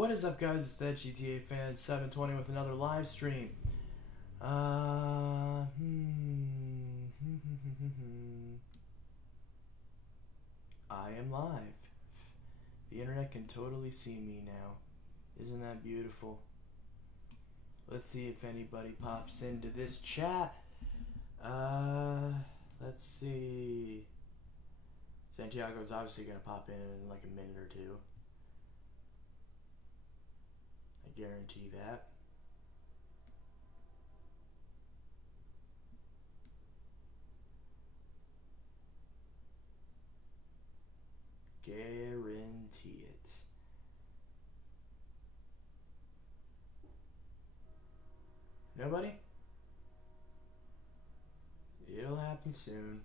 What is up, guys? It's that GTA fan 720 with another live stream. I am live. The internet can totally see me now. Isn't that beautiful? Let's see if anybody pops into this chat. Let's see. Santiago's obviously gonna pop in like a minute or two. I guarantee that. Guarantee it. Nobody? It'll happen soon.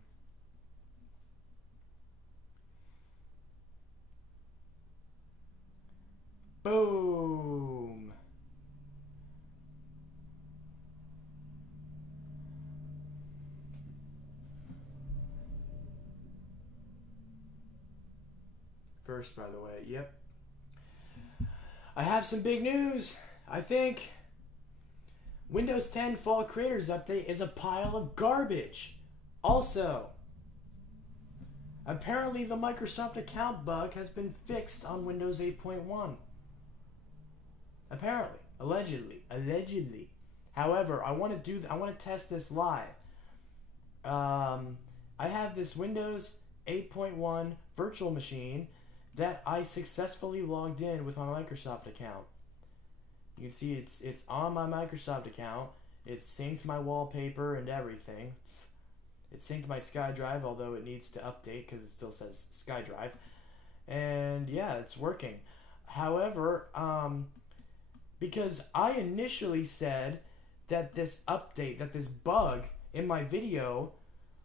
Boom! First, by the way, yep. I have some big news, I think. Windows 10 Fall Creators Update is a pile of garbage. Also, apparently the Microsoft account bug has been fixed on Windows 8.1. Apparently, allegedly. However, I want to test this live. I have this Windows 8.1 virtual machine that I successfully logged in with my Microsoft account. You can see it's on my Microsoft account. It's synced my wallpaper and everything. It's synced my SkyDrive, although it needs to update because it still says SkyDrive. And yeah, it's working. However, because I initially said that this update, that this bug in my video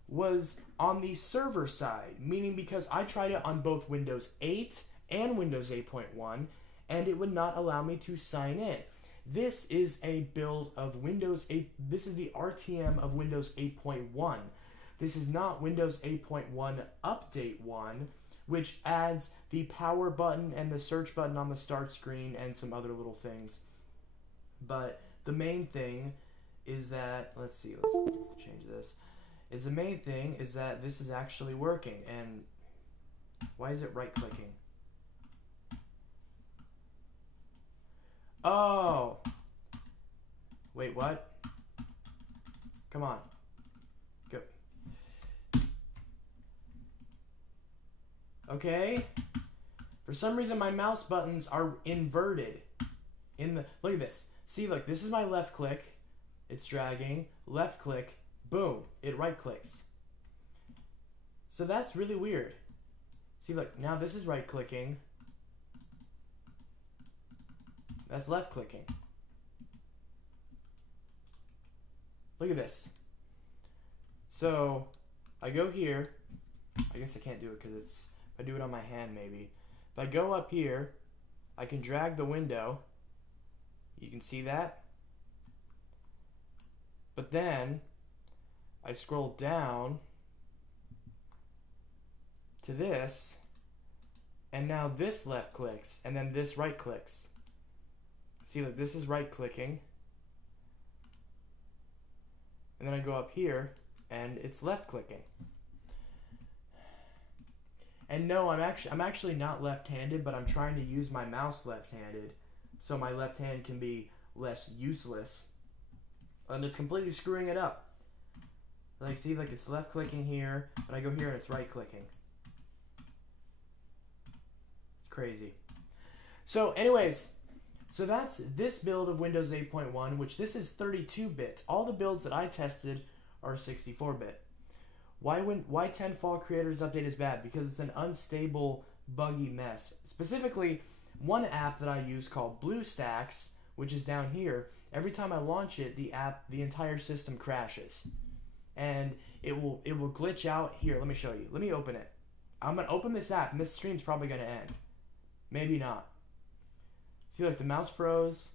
was on the server side, meaning because I tried it on both Windows 8 and Windows 8.1, and it would not allow me to sign in. This is a build of Windows 8. This is the RTM of Windows 8.1. This is not Windows 8.1 Update 1, which adds the power button and the search button on the start screen and some other little things. But the main thing is that, let's change this. The main thing is that this is actually working. And why is it right clicking? Oh, wait, what? Come on, go. Okay, for some reason my mouse buttons are inverted. Look at this. See, look, this is my left click. It's dragging. Left click. Boom. It right clicks. So that's really weird. See, look, now this is right clicking. That's left clicking. Look at this. So I go here. I guess I can't do it because if I do it on my hand maybe. If I go up here, I can drag the window. You can see that. But then I scroll down to this, and now this left clicks, and then this right clicks. See, look, this is right clicking, and then I go up here, and it's left clicking. And no, I'm actually not left-handed, but I'm trying to use my mouse left-handed, so my left hand can be less useless. And it's completely screwing it up. Like, see, like it's left clicking here, but I go here and it's right clicking. It's crazy. So anyways, so that's this build of Windows 8.1, which this is 32-bit. All the builds that I tested are 64-bit. Why 10 Fall Creators Update is bad? Because it's an unstable, buggy mess. Specifically, one app that I use called BlueStacks, which is down here, every time I launch it, the entire system crashes. And it will glitch out. Here, let me show you. Let me open it. I'm going to open this app, and this stream's probably going to end. Maybe not. See, like, the mouse froze.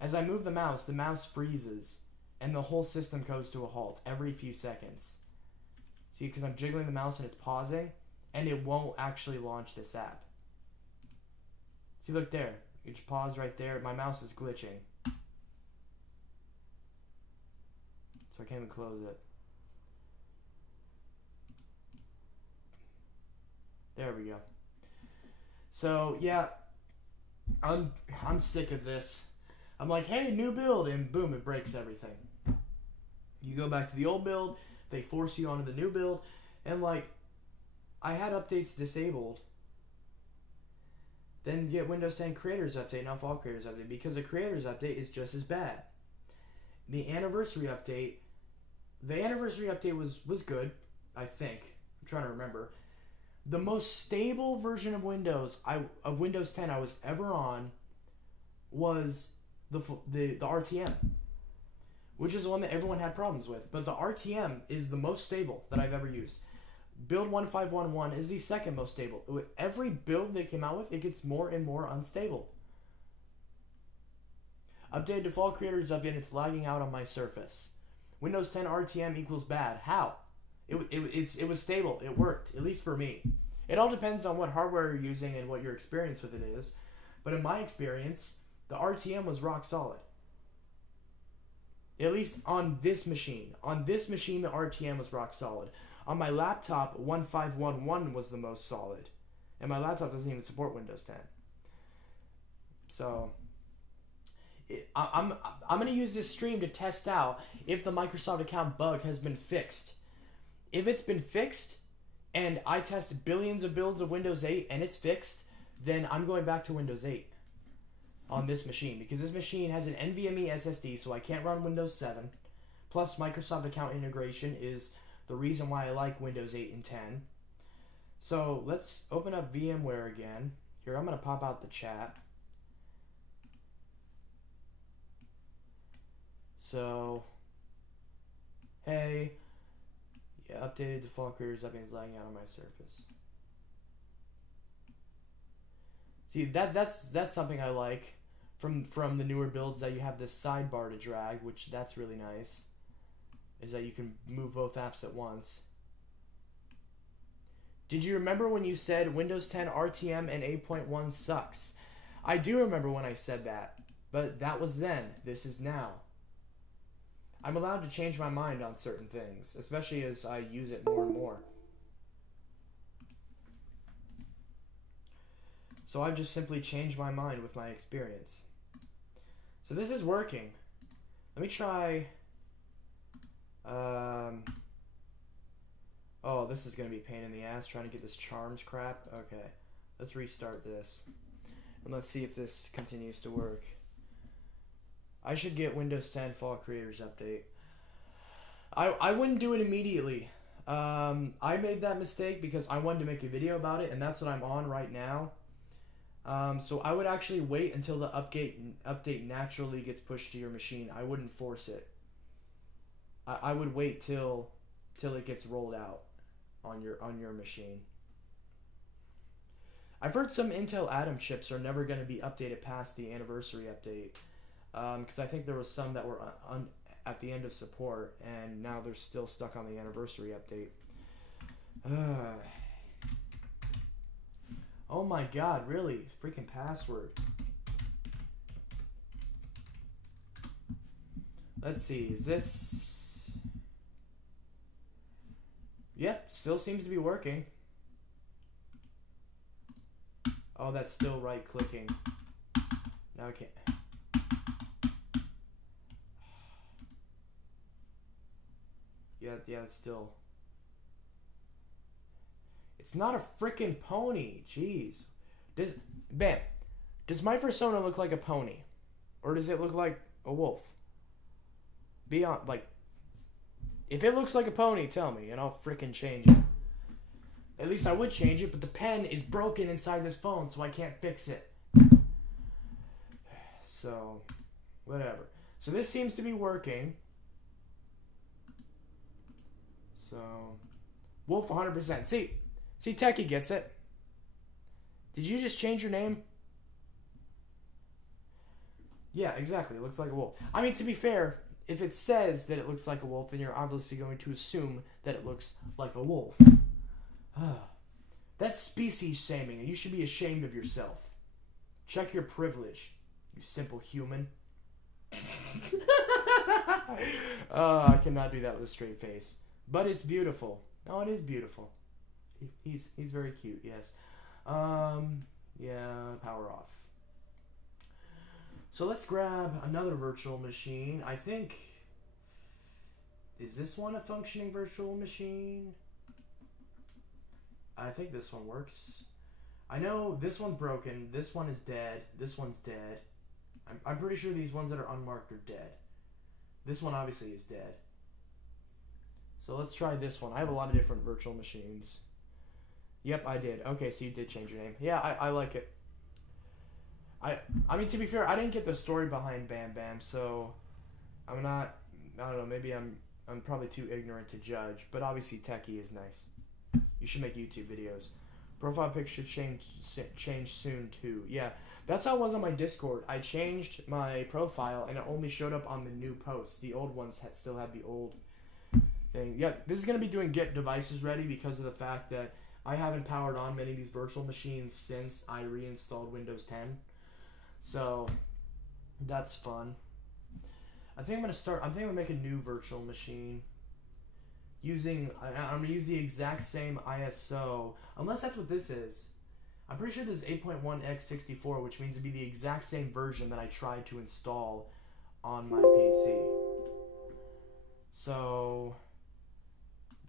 As I move the mouse freezes, and the whole system goes to a halt every few seconds. See, because I'm jiggling the mouse and it's pausing, and it won't actually launch this app. See, look there. You just pause right there. My mouse is glitching, so I can't even close it. There we go. So yeah, I'm sick of this. I'm like, hey, new build, and boom, it breaks everything. You go back to the old build, they force you onto the new build, and like, I had updates disabled. Then get Windows 10 Creators Update, not Fall Creators Update, because the Creators Update is just as bad. The Anniversary Update was good, I think. I'm trying to remember. The most stable version of Windows 10 I was ever on was the RTM, which is the one that everyone had problems with. But the RTM is the most stable that I've ever used. Build 1511 is the second most stable. With every build they came out with, it gets more and more unstable. Updated default creators update, it's lagging out on my Surface. Windows 10 RTM equals bad. How? It was stable. It worked, at least for me. It all depends on what hardware you're using and what your experience with it is. But in my experience, the RTM was rock solid. At least on this machine. On this machine, the RTM was rock solid. On my laptop, 1511 was the most solid. And my laptop doesn't even support Windows 10. So, I'm going to use this stream to test out if the Microsoft account bug has been fixed. If it's been fixed, and I test billions of builds of Windows 8 and it's fixed, then I'm going back to Windows 8 on this machine. Because this machine has an NVMe SSD, so I can't run Windows 7. Plus, Microsoft account integration is the reason why I like Windows 8 and 10. So let's open up VMware again. Here, I'm going to pop out the chat. So, hey, yeah, updated default creators updates lagging out on my Surface. See, that's something I like from the newer builds, that you have this sidebar to drag, which that's really nice. Is that you can move both apps at once. Did you remember when you said Windows 10 RTM and 8.1 sucks? I do remember when I said that, but that was then. This is now. I'm allowed to change my mind on certain things, especially as I use it more and more. So I've just simply changed my mind with my experience. So this is working. Let me try... oh, this is going to be a pain in the ass trying to get this charms crap. Okay, let's restart this. And let's see if this continues to work. I should get Windows 10 Fall Creators Update. I wouldn't do it immediately. I made that mistake because I wanted to make a video about it, and that's what I'm on right now. So I would actually wait until the update naturally gets pushed to your machine. I wouldn't force it. I would wait till it gets rolled out on your machine. I've heard some Intel Atom chips are never going to be updated past the anniversary update, because I think there was some that were at the end of support, and now they're still stuck on the anniversary update. Oh my god, really? Freaking password. Let's see, is this... Yep, still seems to be working. Oh, that's still right-clicking. Now I can't... Yeah, it's still... It's not a freaking pony. Jeez. Does my persona look like a pony? Or does it look like a wolf? If it looks like a pony, tell me, and I'll freaking change it. At least I would change it, but the pen is broken inside this phone, so I can't fix it. So, whatever. So this seems to be working. So, Wolf 100%. See, Techie gets it. Did you just change your name? Yeah, exactly. It looks like a wolf. I mean, to be fair, if it says that it looks like a wolf, then you're obviously going to assume that it looks like a wolf. That's species shaming, and you should be ashamed of yourself. Check your privilege, you simple human. I cannot do that with a straight face. But it's beautiful. Oh, it is beautiful. He's very cute, yes. Yeah, power off. So let's grab another virtual machine. I think... Is this one a functioning virtual machine? I think this one works. I know this one's broken. This one is dead. This one's dead. I'm pretty sure these ones that are unmarked are dead. This one obviously is dead. So let's try this one. I have a lot of different virtual machines. Yep, I did. Okay, so you did change your name. Yeah, I like it. I mean, to be fair, I didn't get the story behind Bam Bam, so I'm not... I don't know, maybe I'm probably too ignorant to judge, but obviously Techie is nice. You should make YouTube videos. Profile picture change soon too. Yeah, that's how it was on my Discord. I changed my profile and it only showed up on the new posts. The old ones still had the old thing. Yeah, this is going to be doing get devices ready because of the fact that I haven't powered on many of these virtual machines since I reinstalled Windows 10. So that's fun. I think I'm gonna make a new virtual machine using, I'm gonna use the exact same ISO, unless that's what this is. I'm pretty sure this is 8.1x64, which means it'd be the exact same version that I tried to install on my PC. So,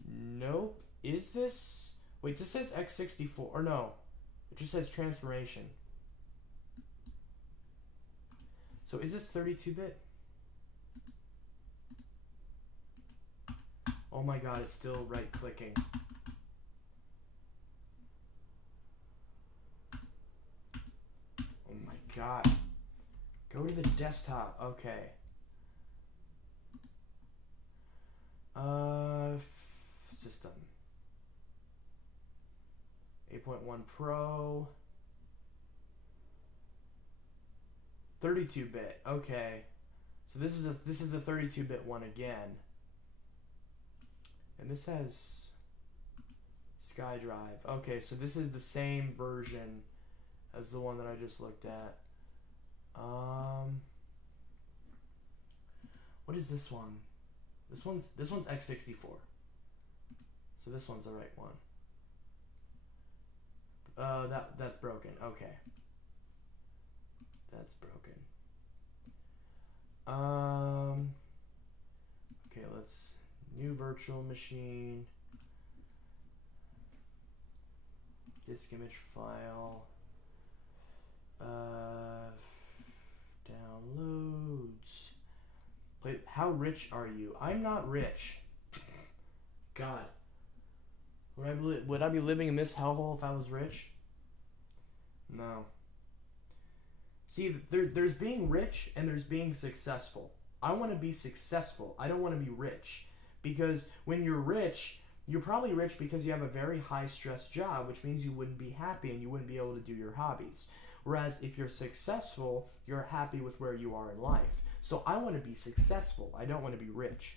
nope. Is this, wait, this says x64, or no, it just says transformation. So is this 32-bit? Oh my god, it's still right-clicking. Oh my god. Go to the desktop. Okay. System. 8.1 Pro. 32-bit. Okay. So this is the 32-bit one again. And this has SkyDrive. Okay, so this is the same version as the one that I just looked at. What is this one? This one's x64. So this one's the right one. That's broken. Okay. That's broken. Okay, let's new virtual machine. Disk image file. Downloads. Wait, how rich are you? I'm not rich. God. Would I be living in this hellhole if I was rich? No. See, there's being rich and there's being successful. I want to be successful. I don't want to be rich. Because when you're rich, you're probably rich because you have a very high-stress job, which means you wouldn't be happy and you wouldn't be able to do your hobbies. Whereas if you're successful, you're happy with where you are in life. So I want to be successful. I don't want to be rich.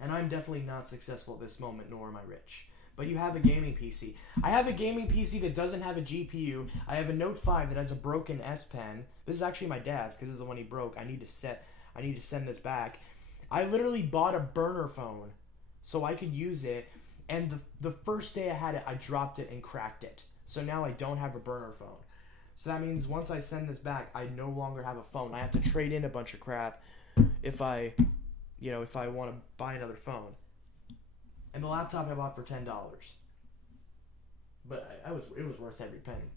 And I'm definitely not successful at this moment, nor am I rich. But you have a gaming PC. I have a gaming PC that doesn't have a GPU. I have a Note 5 that has a broken S Pen. This is actually my dad's because this is the one he broke. I need to send this back. I literally bought a burner phone so I could use it, and the first day I had it, I dropped it and cracked it. So now I don't have a burner phone. So that means once I send this back, I no longer have a phone. I have to trade in a bunch of crap if I want to buy another phone. And the laptop I bought for $10. But it was worth every penny.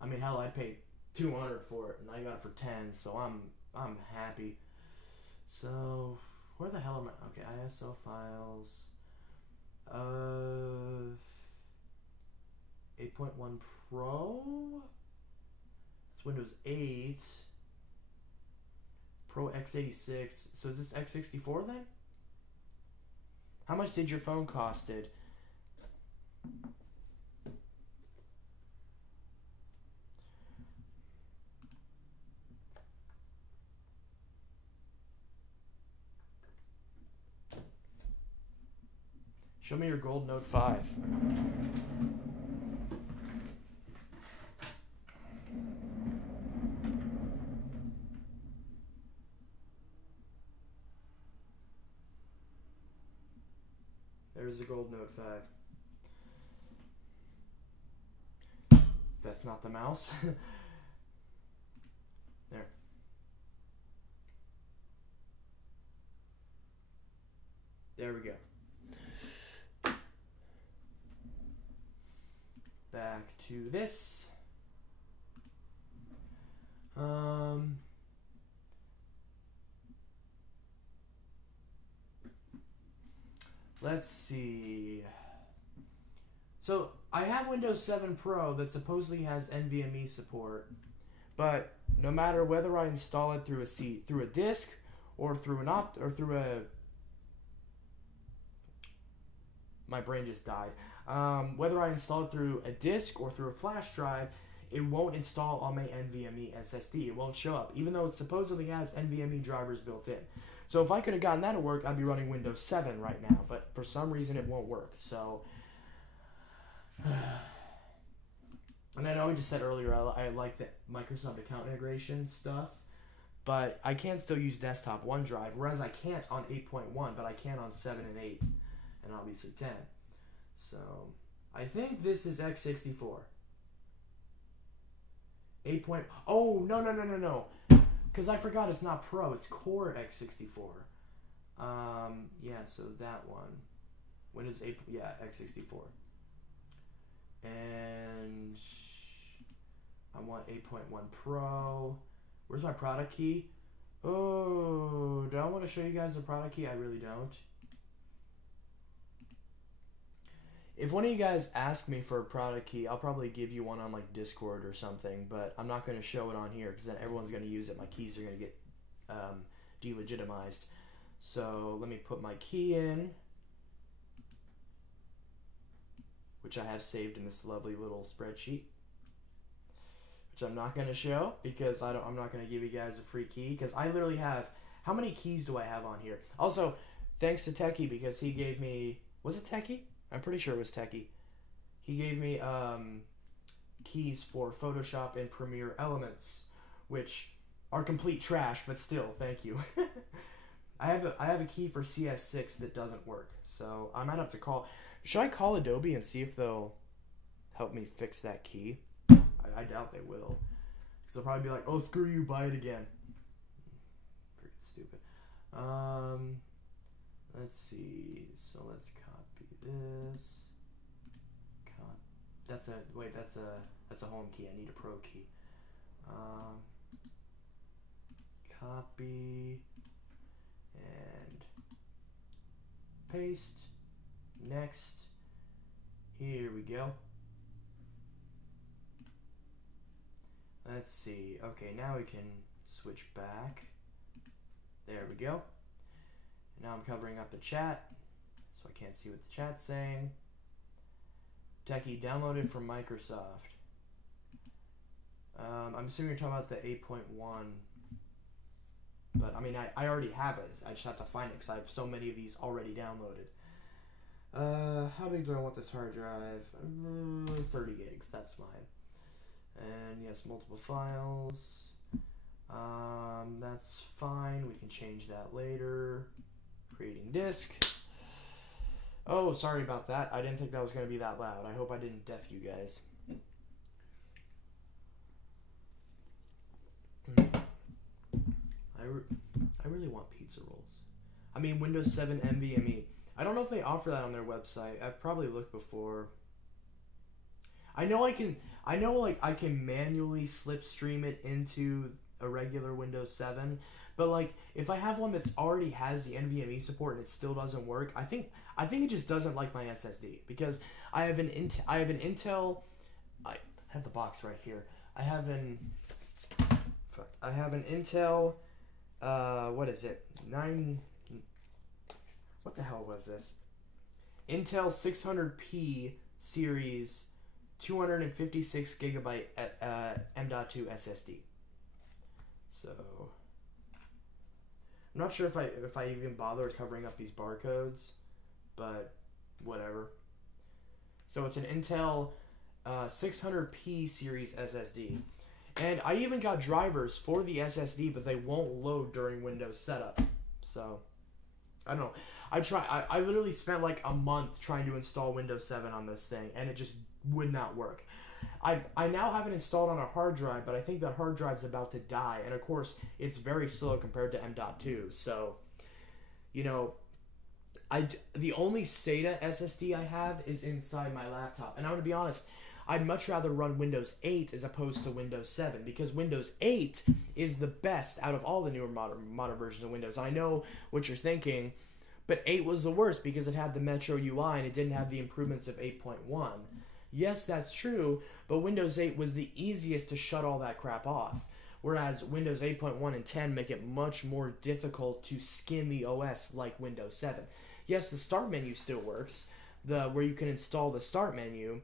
I mean, hell, I paid $200 for it, and I got it for $10, so I'm happy. So, where the hell am I? Okay, ISO files. 8.1 Pro? It's Windows 8. Pro x86. So is this x64 then? How much did your phone costed? Show me your gold Note 5. Where's the gold Note 5? That's not the mouse. There. There we go. Back to this. Let's see. So I have Windows 7 Pro that supposedly has NVMe support, but no matter whether I install it through a disk or through my brain just died. Whether I install it through a disk or through a flash drive, it won't install on my NVMe SSD. It won't show up, even though it supposedly has NVMe drivers built in. So if I could have gotten that to work, I'd be running Windows 7 right now. But for some reason, it won't work. So, and I know I just said earlier I like the Microsoft account integration stuff, but I can still use desktop OneDrive, whereas I can't on 8.1, but I can on 7 and 8, and obviously 10. So I think this is x64. 8. Oh, no. Because I forgot it's not Pro, it's Core x64. Yeah, so that one. Windows 8, yeah, x64. And I want 8.1 Pro. Where's my product key? Oh, do I want to show you guys the product key? I really don't. If one of you guys ask me for a product key, I'll probably give you one on like Discord or something, but I'm not going to show it on here because then everyone's going to use it. My keys are going to get delegitimized. So let me put my key in, which I have saved in this lovely little spreadsheet, which I'm not going to show because I'm not going to give you guys a free key because I literally have, how many keys do I have on here? Also, thanks to Techie because he gave me, was it Techie? I'm pretty sure it was Techie. He gave me keys for Photoshop and Premiere Elements, which are complete trash, but still, thank you. I have a key for CS6 that doesn't work, so I might have to call. Should I call Adobe and see if they'll help me fix that key? I doubt they will, because they'll probably be like, "Oh, screw you, buy it again." Freaking stupid. Let's see. So let's copy this. That's a home key. I need a pro key. Copy and paste. Next. Here we go. Let's see. Okay, now we can switch back. There we go. Now I'm covering up the chat, so I can't see what the chat's saying. Techie, downloaded from Microsoft. I'm assuming you're talking about the 8.1, but I mean, I already have it. I just have to find it because I have so many of these already downloaded. How big do I want this hard drive? 30 gigs, that's fine. And yes, multiple files. That's fine. We can change that later. Creating disk. Oh, sorry about that. I didn't think that was going to be that loud. I hope I didn't deaf you guys. I really want pizza rolls. I mean, Windows 7 NVMe. I don't know if they offer that on their website. I've probably looked before. I know I can manually slipstream it into a regular Windows 7, but like if I have one that's already has the NVMe support and it still doesn't work, I think it just doesn't like my SSD because I have an Intel. I have the box right here. I have an Intel. What is it? What the hell was this? Intel 600p series, 256 gigabyte M.2 SSD. So I'm not sure if I even bother covering up these barcodes, but whatever. So it's an Intel 600p series SSD. And I even got drivers for the SSD, but they won't load during Windows setup. So I don't know. I literally spent like a month trying to install Windows 7 on this thing, and it just would not work. I now have it installed on a hard drive, but I think that hard drive's about to die, and of course it's very slow compared to M.2. So, you know, the only SATA SSD I have is inside my laptop, and I'm gonna be honest, I'd much rather run Windows 8 as opposed to Windows 7, because Windows 8 is the best out of all the newer modern versions of Windows. And I know what you're thinking, but 8 was the worst because it had the Metro UI and it didn't have the improvements of 8.1. Yes, that's true, but Windows 8 was the easiest to shut all that crap off, whereas Windows 8.1 and 10 make it much more difficult to skin the OS like Windows 7. Yes, the start menu still works, where you can install the start menu,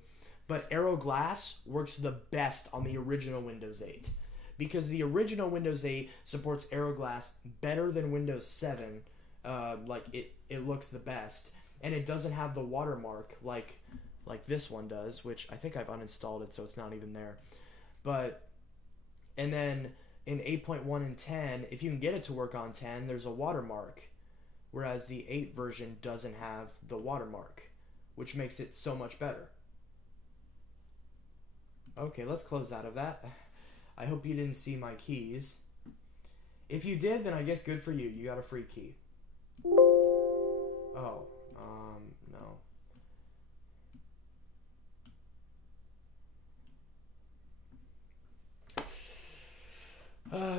but Arrow Glass works the best on the original Windows 8, because the original Windows 8 supports Arrow Glass better than Windows 7. Like it looks the best, and it doesn't have the watermark like this one does, which I think I've uninstalled it, so it's not even there. And then in 8.1 and 10, if you can get it to work on 10, there's a watermark, whereas the 8 version doesn't have the watermark, which makes it so much better. Okay, let's close out of that. I hope you didn't see my keys. If you did, then I guess good for you. You got a free key. Oh, no.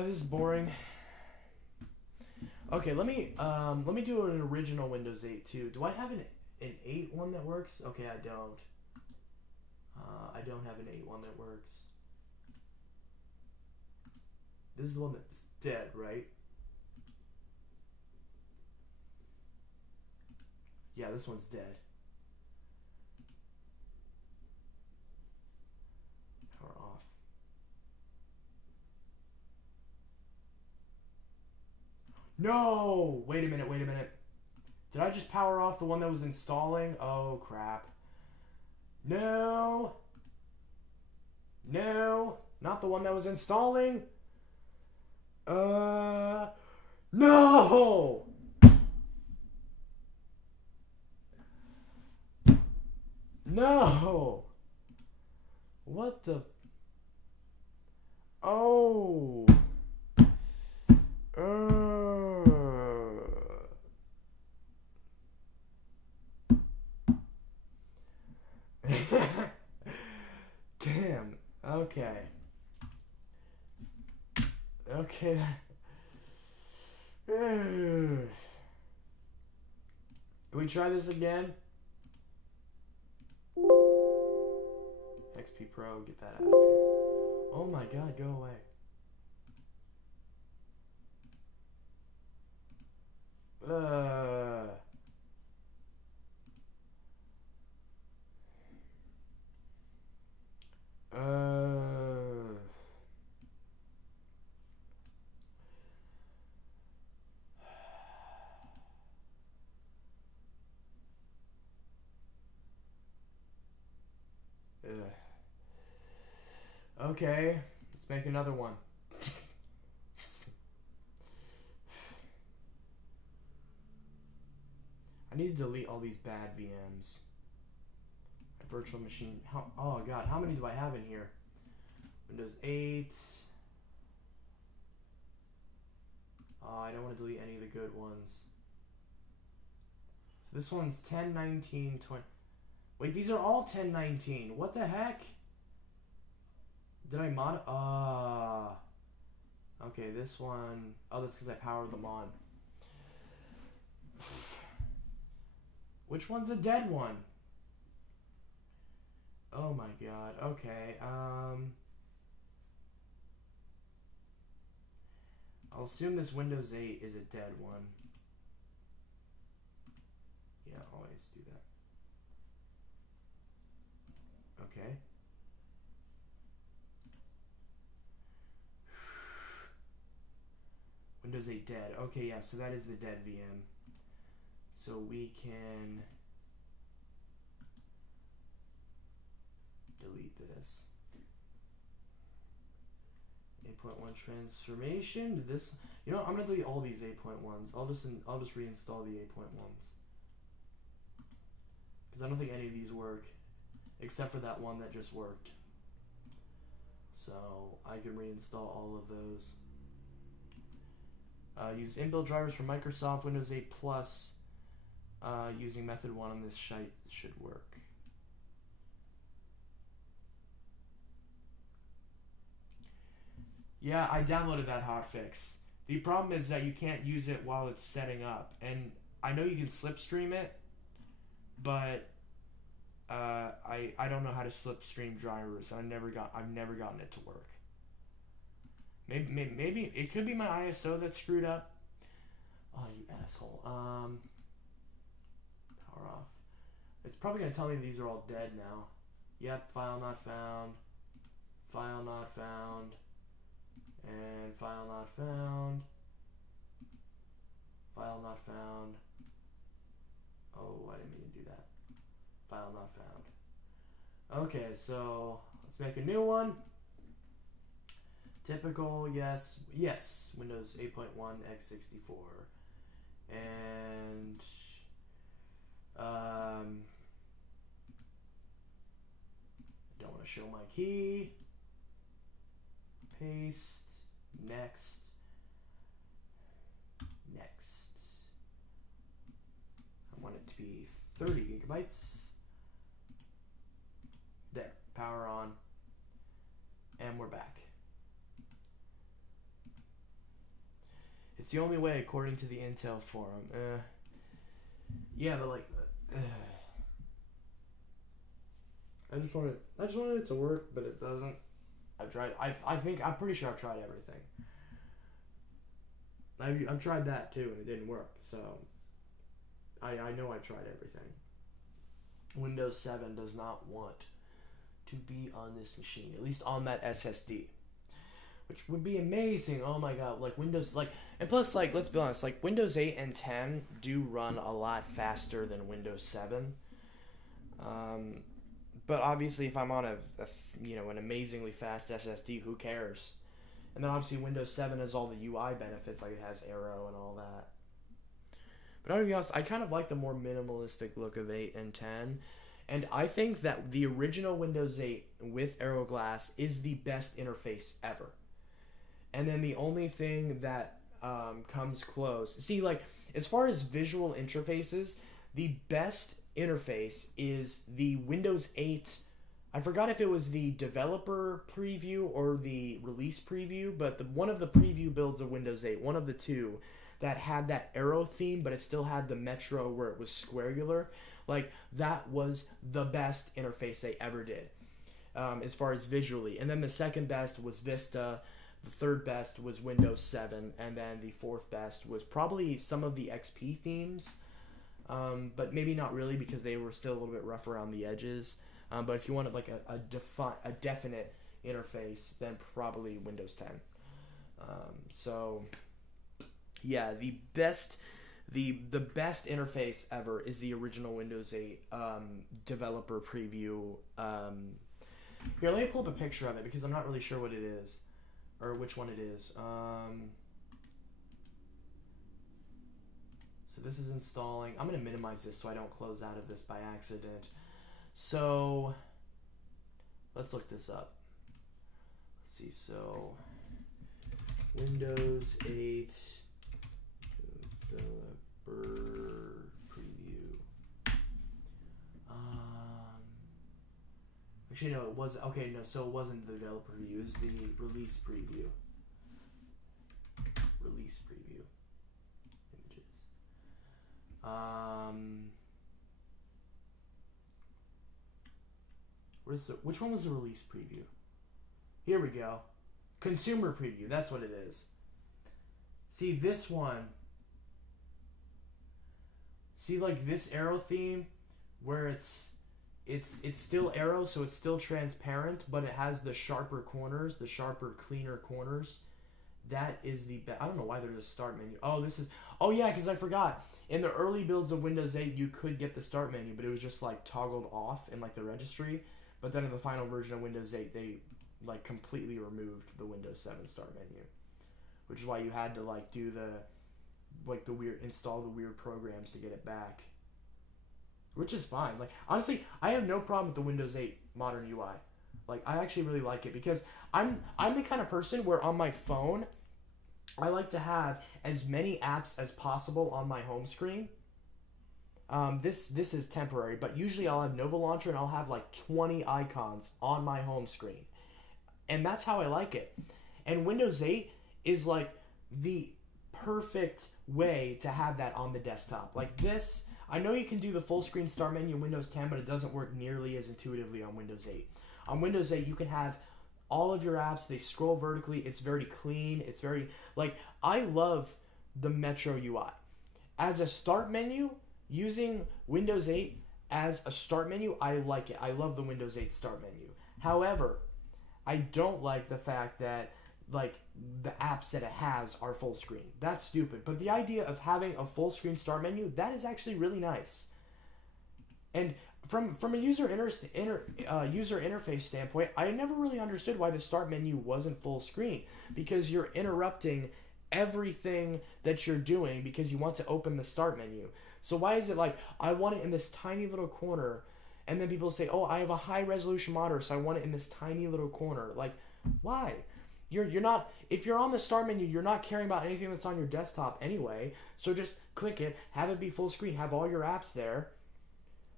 This is boring. Okay, let me do an original Windows 8 too. Do I have an 8 one that works? Okay, I don't. I don't have an 8 one that works. This is the one that's dead, right? Yeah, this one's dead. Power off. No! Wait a minute. Did I just power off the one that was installing? Oh, crap. No! No! Not the one that was installing! No! No! What the... Oh! Damn. Okay. Okay. Can we try this again? XP Pro, get that out of here. Oh my god, go away. Okay, let's make another one. I need to delete all these bad VMs. My virtual machine. Oh god, how many do I have in here? Windows 8. Oh, I don't want to delete any of the good ones. So this one's 10, 19, 20. Wait, these are all 10, 19. What the heck? Did I mod? Okay, this one. Oh, that's because I powered them on. Which one's the dead one? Oh my god. Okay. I'll assume this Windows 8 is a dead one. Yeah, always do that. Okay. Windows 8 dead. Okay, yeah, so that is the dead VM. So we can delete this. 8.1 transformation. This, you know, I'm gonna delete all these 8.1s. I'll just reinstall the 8.1s. because I don't think any of these work, except for that one that just worked. So I can reinstall all of those. Use inbuilt drivers for Microsoft Windows 8 Plus. Using method 1 on this site should work. Yeah, I downloaded that hotfix. The problem is that you can't use it while it's setting up, and I know you can slipstream it, but I don't know how to slipstream drivers. I've never gotten it to work. Maybe it could be my ISO that's screwed up. Oh, you asshole. Power off. It's probably gonna tell me these are all dead now. Yep, file not found. File not found. And file not found. File not found. Oh, I didn't mean to do that. File not found. Okay, so let's make a new one. Typical, yes, Windows 8.1 x64. And I don't want to show my key. Paste. Next. I want it to be 30 gigabytes. There, power on. And we're back. It's the only way according to the Intel forum. Yeah, but like, I just wanted it to work, but it doesn't. I've tried. I'm pretty sure I've tried everything. I've tried that too, and it didn't work. So I know I've tried everything. Windows 7 does not want to be on this machine, at least on that SSD, which would be amazing. Oh my god, like Windows, like, and plus, like, let's be honest, like Windows 8 and 10 do run a lot faster than Windows 7. But obviously, if I'm on an amazingly fast SSD, who cares? And then obviously Windows 7 has all the UI benefits, like it has Arrow and all that. But I'm gonna be honest, I kind of like the more minimalistic look of 8 and 10. And I think that the original Windows 8 with Arrow Glass is the best interface ever. And then the only thing that comes close... See, like, as far as visual interfaces, the best interface is the Windows 8... I forgot if it was the developer preview or the release preview, but one of the preview builds of Windows 8, one of the two, that had that arrow theme, but it still had the Metro where it was squarular. Like, that was the best interface they ever did, as far as visually. And then the second best was Vista, the third best was Windows 7, and then the fourth best was probably some of the XP themes, but maybe not really because they were still a little bit rough around the edges. But if you wanted like a definite interface, then probably Windows 10. So yeah, the best interface ever is the original Windows 8 developer preview. Here, let me pull up a picture of it because I'm not really sure what it is or which one it is. So this is installing. I'm going to minimize this so I don't close out of this by accident. So let's look this up. Let's see. So Windows 8 developer preview. Actually, no, it was okay. No, so it wasn't the developer preview. It was the release preview. Release preview images. Which one was the release preview? Here we go. Consumer preview. That's what it is. See this one. See like this arrow theme where it's still arrow, so it's still transparent, but it has the sharper corners, the sharper, cleaner corners. That is the best. I don't know why there's a start menu. Oh, this is... Oh, yeah, because I forgot. In the early builds of Windows 8, you could get the start menu, but it was just, like, toggled off in, like, the registry. But then in the final version of Windows 8, they, like, completely removed the Windows 7 start menu. Which is why you had to, like, do the... Like, the weird... Install the weird programs to get it back. which is fine. Like, honestly, I have no problem with the Windows 8 modern UI. Like, I actually really like it because I'm the kind of person where on my phone, I like to have as many apps as possible on my home screen. This is temporary, but usually I'll have Nova Launcher and I'll have like 20 icons on my home screen. And that's how I like it. And Windows 8 is like the perfect way to have that on the desktop. Like this, I know you can do the full screen start menu in Windows 10, but it doesn't work nearly as intuitively on Windows 8. On Windows 8, you can have all of your apps, they scroll vertically, it's very clean, it's very, like, I love the Metro UI. As a start menu, using Windows 8 as a start menu, I like it. I love the Windows 8 start menu. However, I don't like the fact that, like, the apps that it has are full screen. That's stupid. But the idea of having a full screen start menu, that is actually really nice. And from a user interface standpoint, I never really understood why the start menu wasn't full screen, because you're interrupting everything that you're doing because you want to open the start menu. So why is it like, I want it in this tiny little corner, and then people say, oh, I have a high resolution monitor, so I want it in this tiny little corner. Like, why? You're not, if you're on the start menu, you're not caring about anything that's on your desktop anyway, so just click it, have it be full screen, have all your apps there.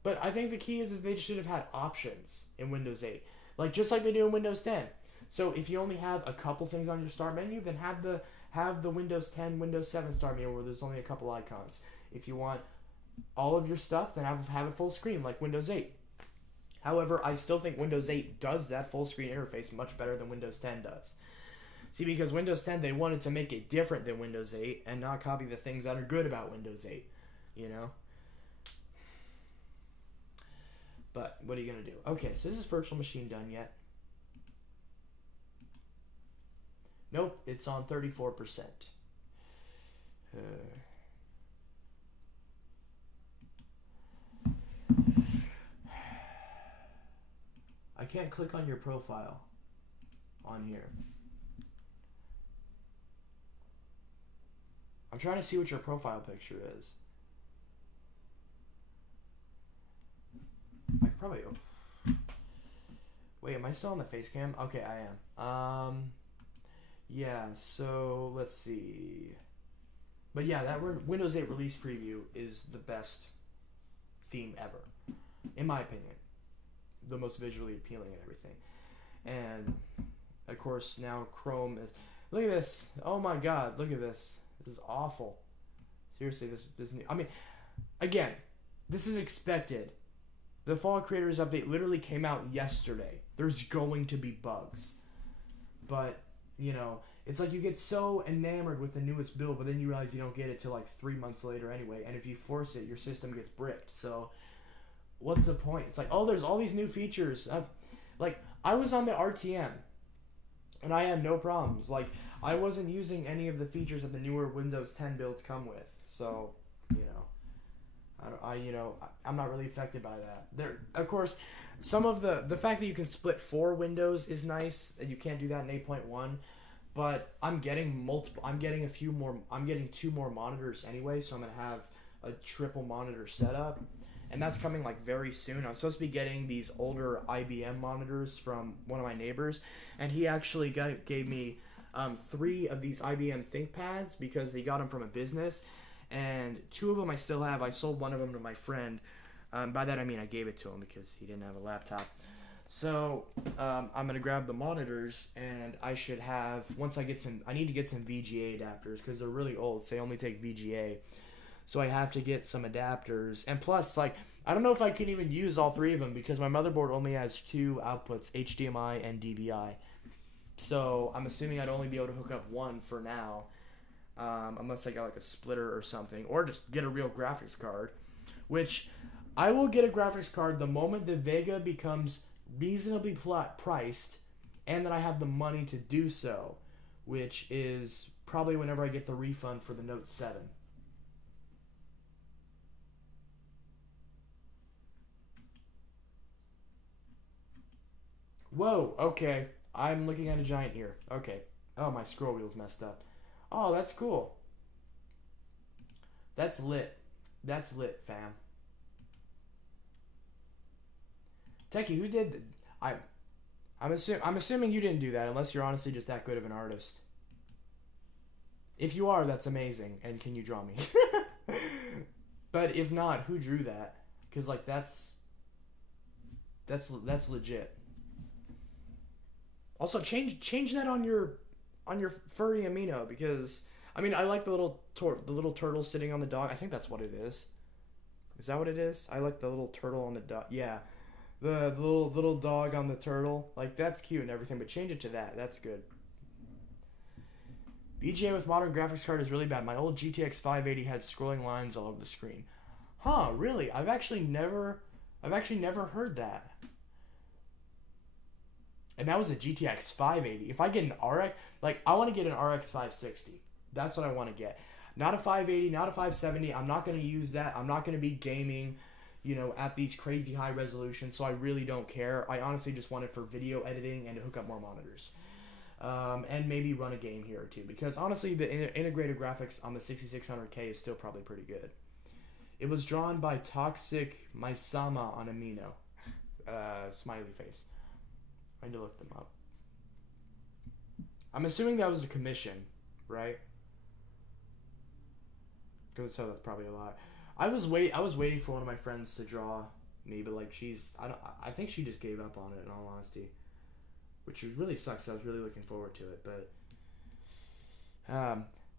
But I think the key is they should have had options in Windows 8. Like, just like they do in Windows 10. So if you only have a couple things on your start menu, then have the Windows 10, Windows 7 start menu where there's only a couple icons. If you want all of your stuff, then have it full screen like Windows 8. However, I still think Windows 8 does that full screen interface much better than Windows 10 does. See, because Windows 10, they wanted to make it different than Windows 8 and not copy the things that are good about Windows 8, you know? But what are you going to do? Okay, so is this virtual machine done yet? Nope, it's on 34%. I can't click on your profile on here. I'm trying to see what your profile picture is. I could probably... Wait, am I still on the face cam? Okay, I am. Yeah, so let's see. But yeah, that Windows 8 release preview is the best theme ever, in my opinion. The most visually appealing and everything. And of course now Chrome is... Look at this. Oh my god, look at this. This is awful. Seriously, this I mean, again, this is expected. The Fall Creators Update literally came out yesterday. There's going to be bugs. But, you know, it's like you get so enamored with the newest build, but then you realize you don't get it till like 3 months later anyway. And if you force it, your system gets bricked. So, what's the point? It's like, oh, there's all these new features. Like, I was on the RTM, and I had no problems. Like, I wasn't using any of the features that the newer Windows 10 builds come with. So, you know. I'm not really affected by that. There, of course, some of the fact that you can split 4 windows is nice, and you can't do that in 8.1. But I'm getting I'm getting 2 more monitors anyway, so I'm gonna have a triple monitor setup, and that's coming like very soon. I'm supposed to be getting these older IBM monitors from one of my neighbors, and he actually gave me 3 of these IBM ThinkPads because he got them from a business. And 2 of them I still have. I sold one of them to my friend. By that I mean I gave it to him because he didn't have a laptop. So I'm going to grab the monitors, and I should have, once I get I need to get some VGA adapters because they're really old, so they only take VGA. So I have to get some adapters. And plus, like, I don't know if I can even use all 3 of them because my motherboard only has 2 outputs, HDMI and DVI. So I'm assuming I'd only be able to hook up 1 for now. Unless I got like a splitter or something, or just get a real graphics card, which I will get a graphics card the moment the Vega becomes reasonably priced and that I have the money to do so, which is probably whenever I get the refund for the Note 7. Whoa, okay. I'm looking at a giant ear. Okay. Oh, my scroll wheel's messed up. Oh, that's cool. That's lit. That's lit, fam. Techie, who did... I'm assuming you didn't do that, unless you're honestly just that good of an artist. If you are, that's amazing, and can you draw me? But if not, who drew that? Because, like, that's legit. Also, change that on your furry amino, because I mean, I like the little turtle sitting on the dog. I think that's what it is. Is that what it is? I like the little turtle on the dog. Yeah, the little dog on the turtle. Like, that's cute and everything, but change it to that. That's good. VGA with modern graphics card is really bad. My old GTX 580 had scrolling lines all over the screen. Huh? Really? I've actually never heard that. And that was a GTX 580. If I get an RX, like, I want to get an RX 560. That's what I want to get. Not a 580, not a 570. I'm not going to use that. I'm not going to be gaming, you know, at these crazy high resolutions, so I really don't care. I honestly just want it for video editing and to hook up more monitors. And maybe run a game here or two. Because, honestly, the integrated graphics on the 6600K is still probably pretty good. It was drawn by Toxic Maisama on Amino. Smiley face. I need to look them up. I'm assuming that was a commission, right? Because so that's probably a lot. I was waiting for one of my friends to draw me, but like I think she just gave up on it, in all honesty, which really sucks. I was really looking forward to it, but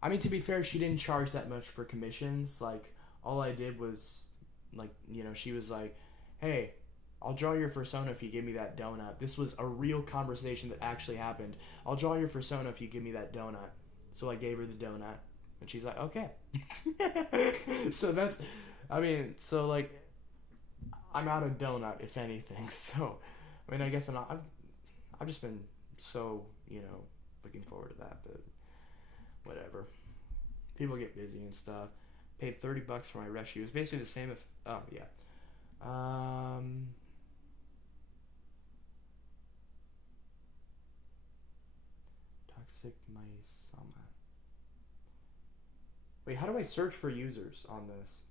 I mean, to be fair, she didn't charge that much for commissions. Like, all I did was, like, you know, she was like, "Hey, I'll draw your persona if you give me that donut." This was a real conversation that actually happened. "I'll draw your persona if you give me that donut." So I gave her the donut, and she's like, "Okay." So that's, I mean, so like, I'm out of donut, if anything. So, I mean, I guess I've just been so, you know, looking forward to that, but whatever. People get busy and stuff. Paid $30 for my ref shoe. It's basically the same if, oh, yeah. Toxic Maisama. Wait, how do I search for users on this?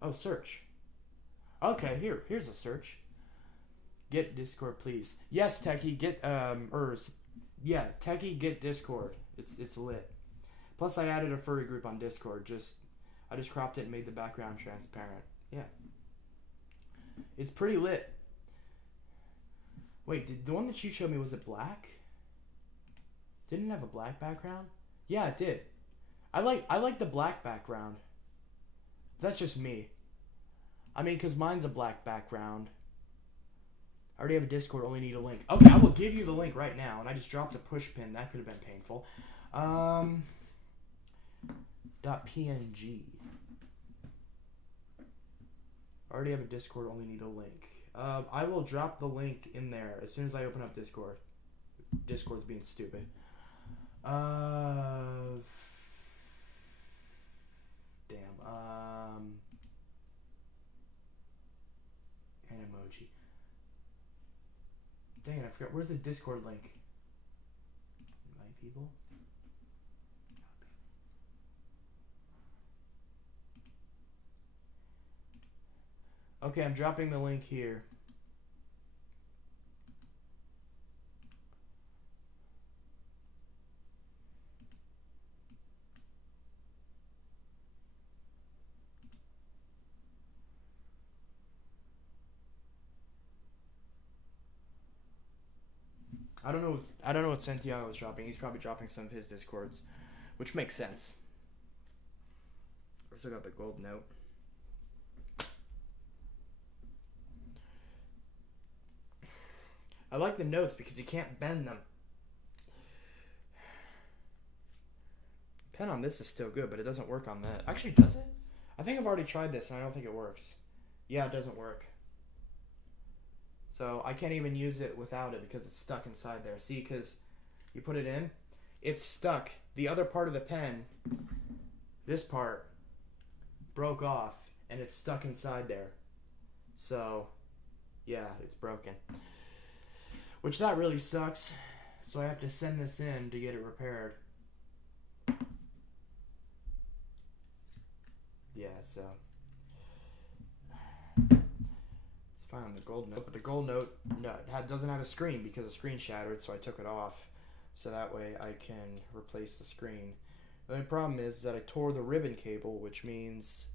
Oh, search. Okay, here's a search. Get Discord, please. Yes, Techie, get yeah, Techie, get Discord. It's lit. Plus, I added a furry group on Discord. I just cropped it and made the background transparent. Yeah, it's pretty lit. Wait, the one that you showed me, was it black? Didn't it have a black background? Yeah, it did. I like the black background. That's just me. I mean, because mine's a black background. I already have a Discord, only need a link. Okay, I will give you the link right now. And I just dropped a push pin. That could have been painful. .png. I already have a Discord, only need a link. I will drop the link in there as soon as I open up Discord. Discord's being stupid. Damn. An emoji. Dang it, I forgot. Where's the Discord link? Invite people? Okay, I'm dropping the link here. I don't know what Santiago is dropping. He's probably dropping some of his Discords, which makes sense. I still got the gold note. I like the notes because you can't bend them. Pen on this is still good, but it doesn't work on that. Actually, does it? I think I've already tried this, and I don't think it works. Yeah, it doesn't work. So I can't even use it without it because it's stuck inside there. See, because you put it in, it's stuck. The other part of the pen, this part, broke off, and it's stuck inside there. So, yeah, it's broken. Which, that really sucks. So I have to send this in to get it repaired. yeah, so it's fine on the gold note, but the gold note doesn't have a screen because the screen shattered, so I took it off so that way I can replace the screen. The only problem is that I tore the ribbon cable, which means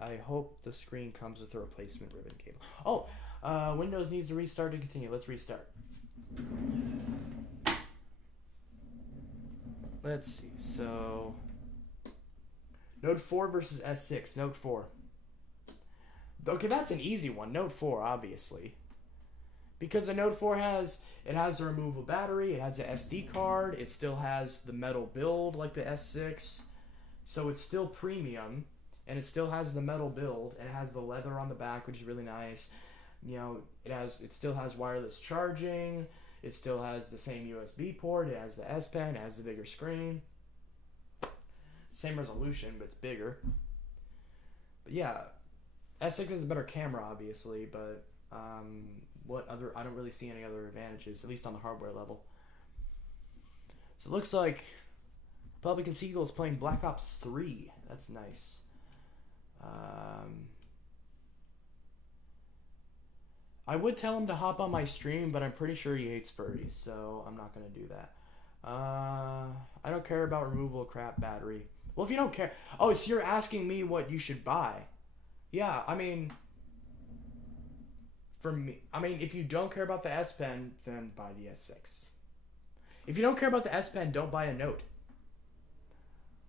I hope the screen comes with a replacement ribbon cable. Oh, Windows needs to restart to continue. Let's restart. Let's see. So, Note 4 versus S6. Note 4. Okay, that's an easy one. Note 4, obviously. Because the Note 4 has a removable battery, it has an SD card, it still has the metal build like the S6. So it's still premium, and it still has the metal build, and it has the leather on the back, which is really nice. You know, it still has wireless charging, it still has the same USB port, it has the S Pen, it has the bigger screen. Same resolution, but it's bigger. But yeah, S6 has a better camera, obviously, but I don't really see any other advantages, at least on the hardware level. So it looks like Republican Seagull is playing Black Ops 3. That's nice. I would tell him to hop on my stream, but I'm pretty sure he hates furries, so I'm not going to do that. I don't care about removable crap battery. Well, if you don't care... Oh, so you're asking me what you should buy. Yeah, I mean... For me... I mean, if you don't care about the S Pen, then buy the S6. If you don't care about the S Pen, don't buy a Note.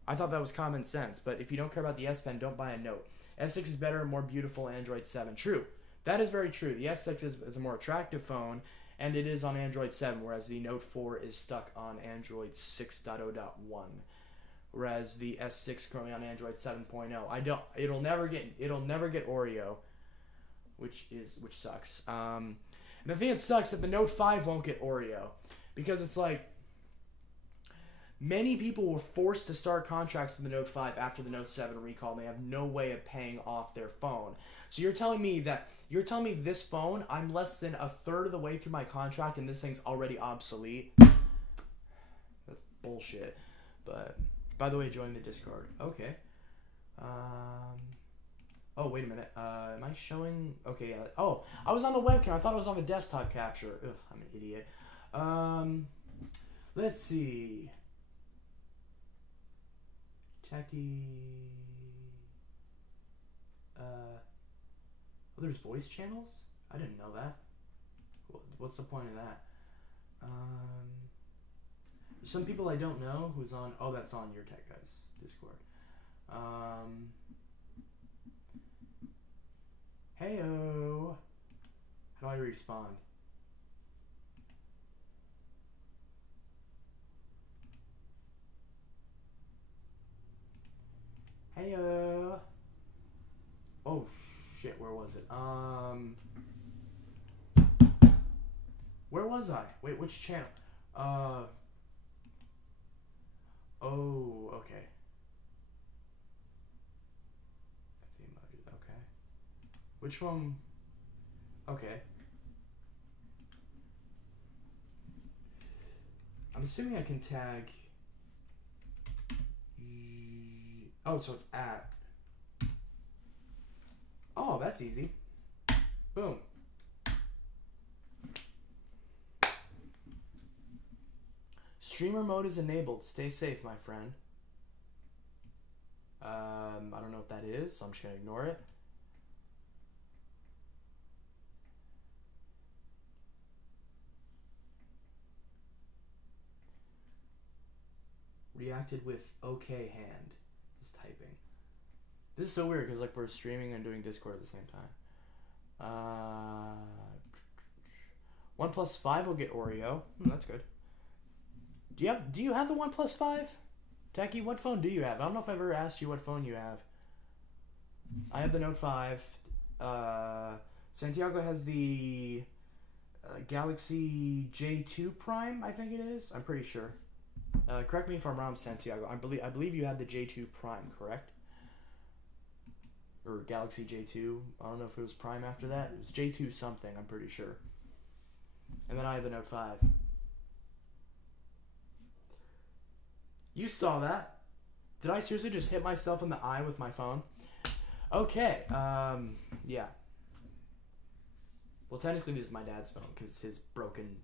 I thought that was common sense, but if you don't care about the S Pen, don't buy a Note. S6 is better and more beautiful Android 7. True. That is very true. The S6 is a more attractive phone, and it is on Android 7, whereas the Note 4 is stuck on Android 6.0.1. Whereas the S6 currently on Android 7.0. It'll never get Oreo, which sucks. And the thing that sucks is that the Note 5 won't get Oreo, because it's like many people were forced to start contracts with the Note 5 after the Note 7 recall, and they have no way of paying off their phone. So you're telling me this phone, I'm less than a third of the way through my contract and this thing's already obsolete? That's bullshit. But, by the way, join the Discord. Okay. Oh, wait a minute. Am I showing? Okay, yeah. Oh, I was on the webcam. I thought I was on the desktop capture. Ugh, I'm an idiot. Let's see. Techie. Oh, there's voice channels? I didn't know that. What's the point of that? Some people I don't know who's on... Oh, that's on your Tech Guys Discord. Heyo. How do I respond? Heyo. Oh, shit, where was it? Where was I? Wait, which channel? Oh, okay. Okay. Which one? Okay. I'm assuming I can tag... Oh, so it's at... Oh, that's easy. Boom. Streamer mode is enabled. Stay safe, my friend. I don't know what that is, so I'm just going to ignore it. Reacted with OK hand. Is typing. This is so weird because like we're streaming and doing Discord at the same time. OnePlus 5 will get Oreo. That's good. Do you have the OnePlus 5? Techie, what phone do you have? I don't know if I've ever asked you what phone you have. I have the Note 5. Santiago has the Galaxy J2 Prime, I think it is. I'm pretty sure. Correct me if I'm wrong, Santiago. I believe you had the J2 Prime, correct? Or Galaxy J2. I don't know if it was Prime after that. It was J2 something, I'm pretty sure. And then I have the Note 5. You saw that. Did I seriously just hit myself in the eye with my phone? Okay, yeah. Well, technically this is my dad's phone because his broken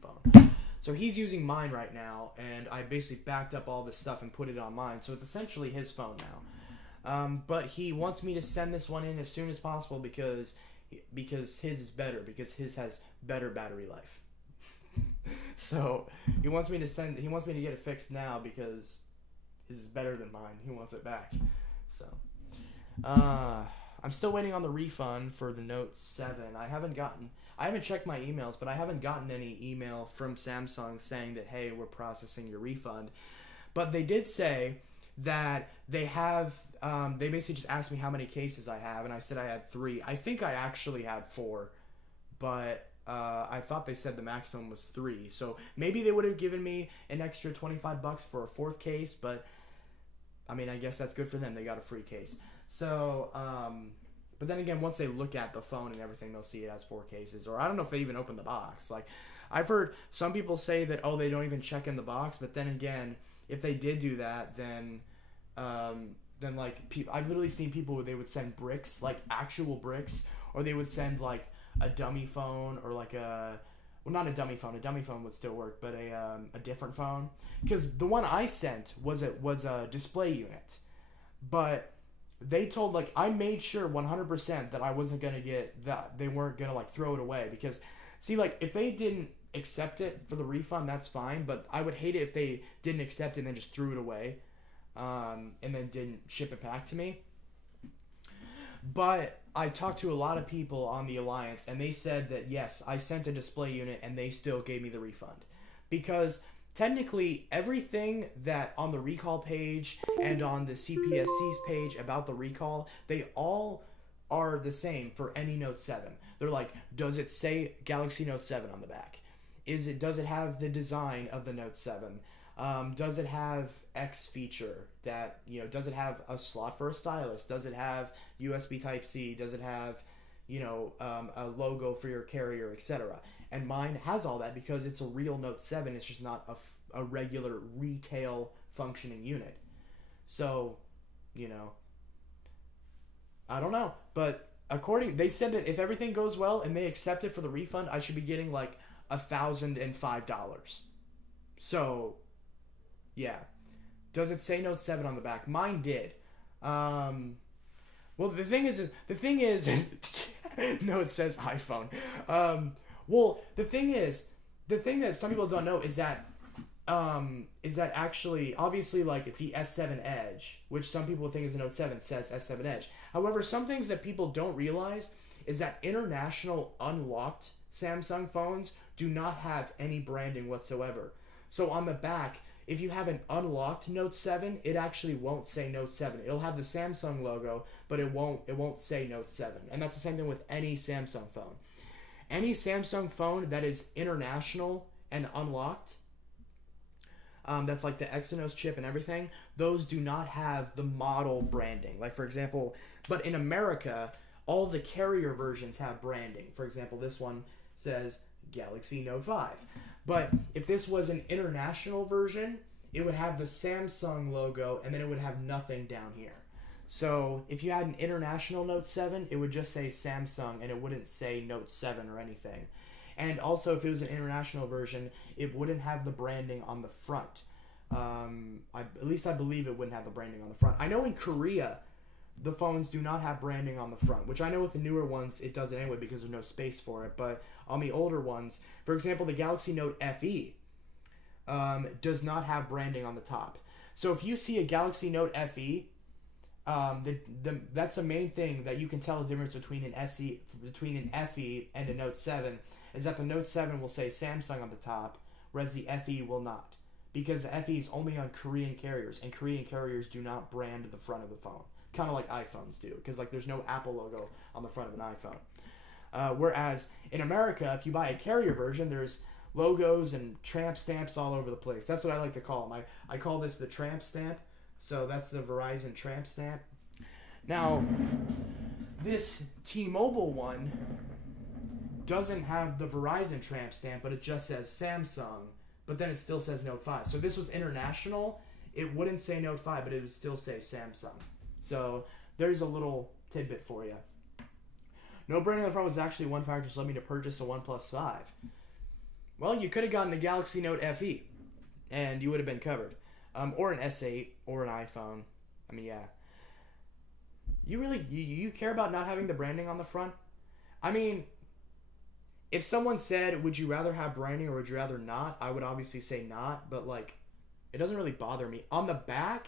phone. So he's using mine right now, and I basically backed up all this stuff and put it on mine. So it's essentially his phone now. But he wants me to send this one in as soon as possible because his is better, because his has better battery life. So he wants me to get it fixed now because his is better than mine. He wants it back. So I'm still waiting on the refund for the Note 7. I haven't checked my emails, but I haven't gotten any email from Samsung saying that, hey, we're processing your refund. But they did say that they have, they basically just asked me how many cases I have, and I said I had 3. I think I actually had 4, but I thought they said the maximum was 3. So maybe they would have given me an extra $25 for a 4th case, but I mean, I guess that's good for them. They got a free case. So, but then again, once they look at the phone and everything, they'll see it has 4 cases. Or I don't know if they even open the box. Like, I've heard some people say that, oh, they don't even check in the box. But then again, if they did do that, then like, I've literally seen people where they would send bricks, like actual bricks, or they would send like a dummy phone, or like well, not a dummy phone. A dummy phone would still work, but a different phone. Because the one I sent was a display unit, but they told, like, I made sure 100% that I wasn't gonna get that, they weren't gonna like throw it away, because see, like, if they didn't accept it for the refund, that's fine, but I would hate it if they didn't accept it and then just threw it away, and then didn't ship it back to me. But I talked to a lot of people on the Alliance, and they said that yes, I sent a display unit and they still gave me the refund, because technically everything that on the recall page and on the CPSC's page about the recall, they all are the same for any Note 7. They're like, does it say Galaxy Note 7 on the back? Does it have the design of the Note 7? Does it have X feature that, you know, does it have a slot for a stylus? Does it have USB Type-C? Does it have, you know, a logo for your carrier, etc.? And mine has all that because it's a real Note 7. It's just not a regular retail functioning unit. So, you know, I don't know. But they said that if everything goes well and they accept it for the refund, I should be getting like $1,005. So, yeah. Does it say Note 7 on the back? Mine did. Well, the thing is, no, it says iPhone. Well, the thing that some people don't know is that actually, obviously, like, if the S7 Edge, which some people think is a Note 7, says S7 Edge. However, some things that people don't realize is that international unlocked Samsung phones do not have any branding whatsoever. So on the back, if you have an unlocked Note 7, it actually won't say Note 7. It'll have the Samsung logo, but it won't say Note 7. And that's the same thing with any Samsung phone. Any Samsung phone that is international and unlocked, that's like the Exynos chip and everything, those do not have the model branding. Like, for example, but in America, all the carrier versions have branding. For example, this one says Galaxy Note 5. But if this was an international version, it would have the Samsung logo, and then it would have nothing down here. So if you had an international Note 7, it would just say Samsung, and it wouldn't say Note 7 or anything. And also, if it was an international version, it wouldn't have the branding on the front. At least I believe it wouldn't have the branding on the front. I know in Korea, the phones do not have branding on the front, which I know with the newer ones, it does it anyway because there's no space for it. But on the older ones, for example, the Galaxy Note FE does not have branding on the top. So if you see a Galaxy Note FE, that's the main thing that you can tell the difference between an FE and a Note 7, is that the Note 7 will say Samsung on the top, whereas the FE will not. Because the FE is only on Korean carriers, and Korean carriers do not brand the front of the phone. Kind of like iPhones do, because like there's no Apple logo on the front of an iPhone. Whereas in America, if you buy a carrier version, there's logos and tramp stamps all over the place. That's what I like to call them. I call this the tramp stamp. So that's the Verizon tramp stamp. Now, this T-Mobile one doesn't have the Verizon tramp stamp, but it just says Samsung, but then it still says Note 5. So this was international, it wouldn't say Note 5, but it would still say Samsung. So there's a little tidbit for you. No branding on the front was actually one factor that led me to purchase a OnePlus 5. Well, you could have gotten the Galaxy Note FE, and you would have been covered. Or an S8, or an iPhone. I mean, yeah. You really, you care about not having the branding on the front? I mean, if someone said, would you rather have branding or would you rather not? I would obviously say not, but like, it doesn't really bother me. On the back,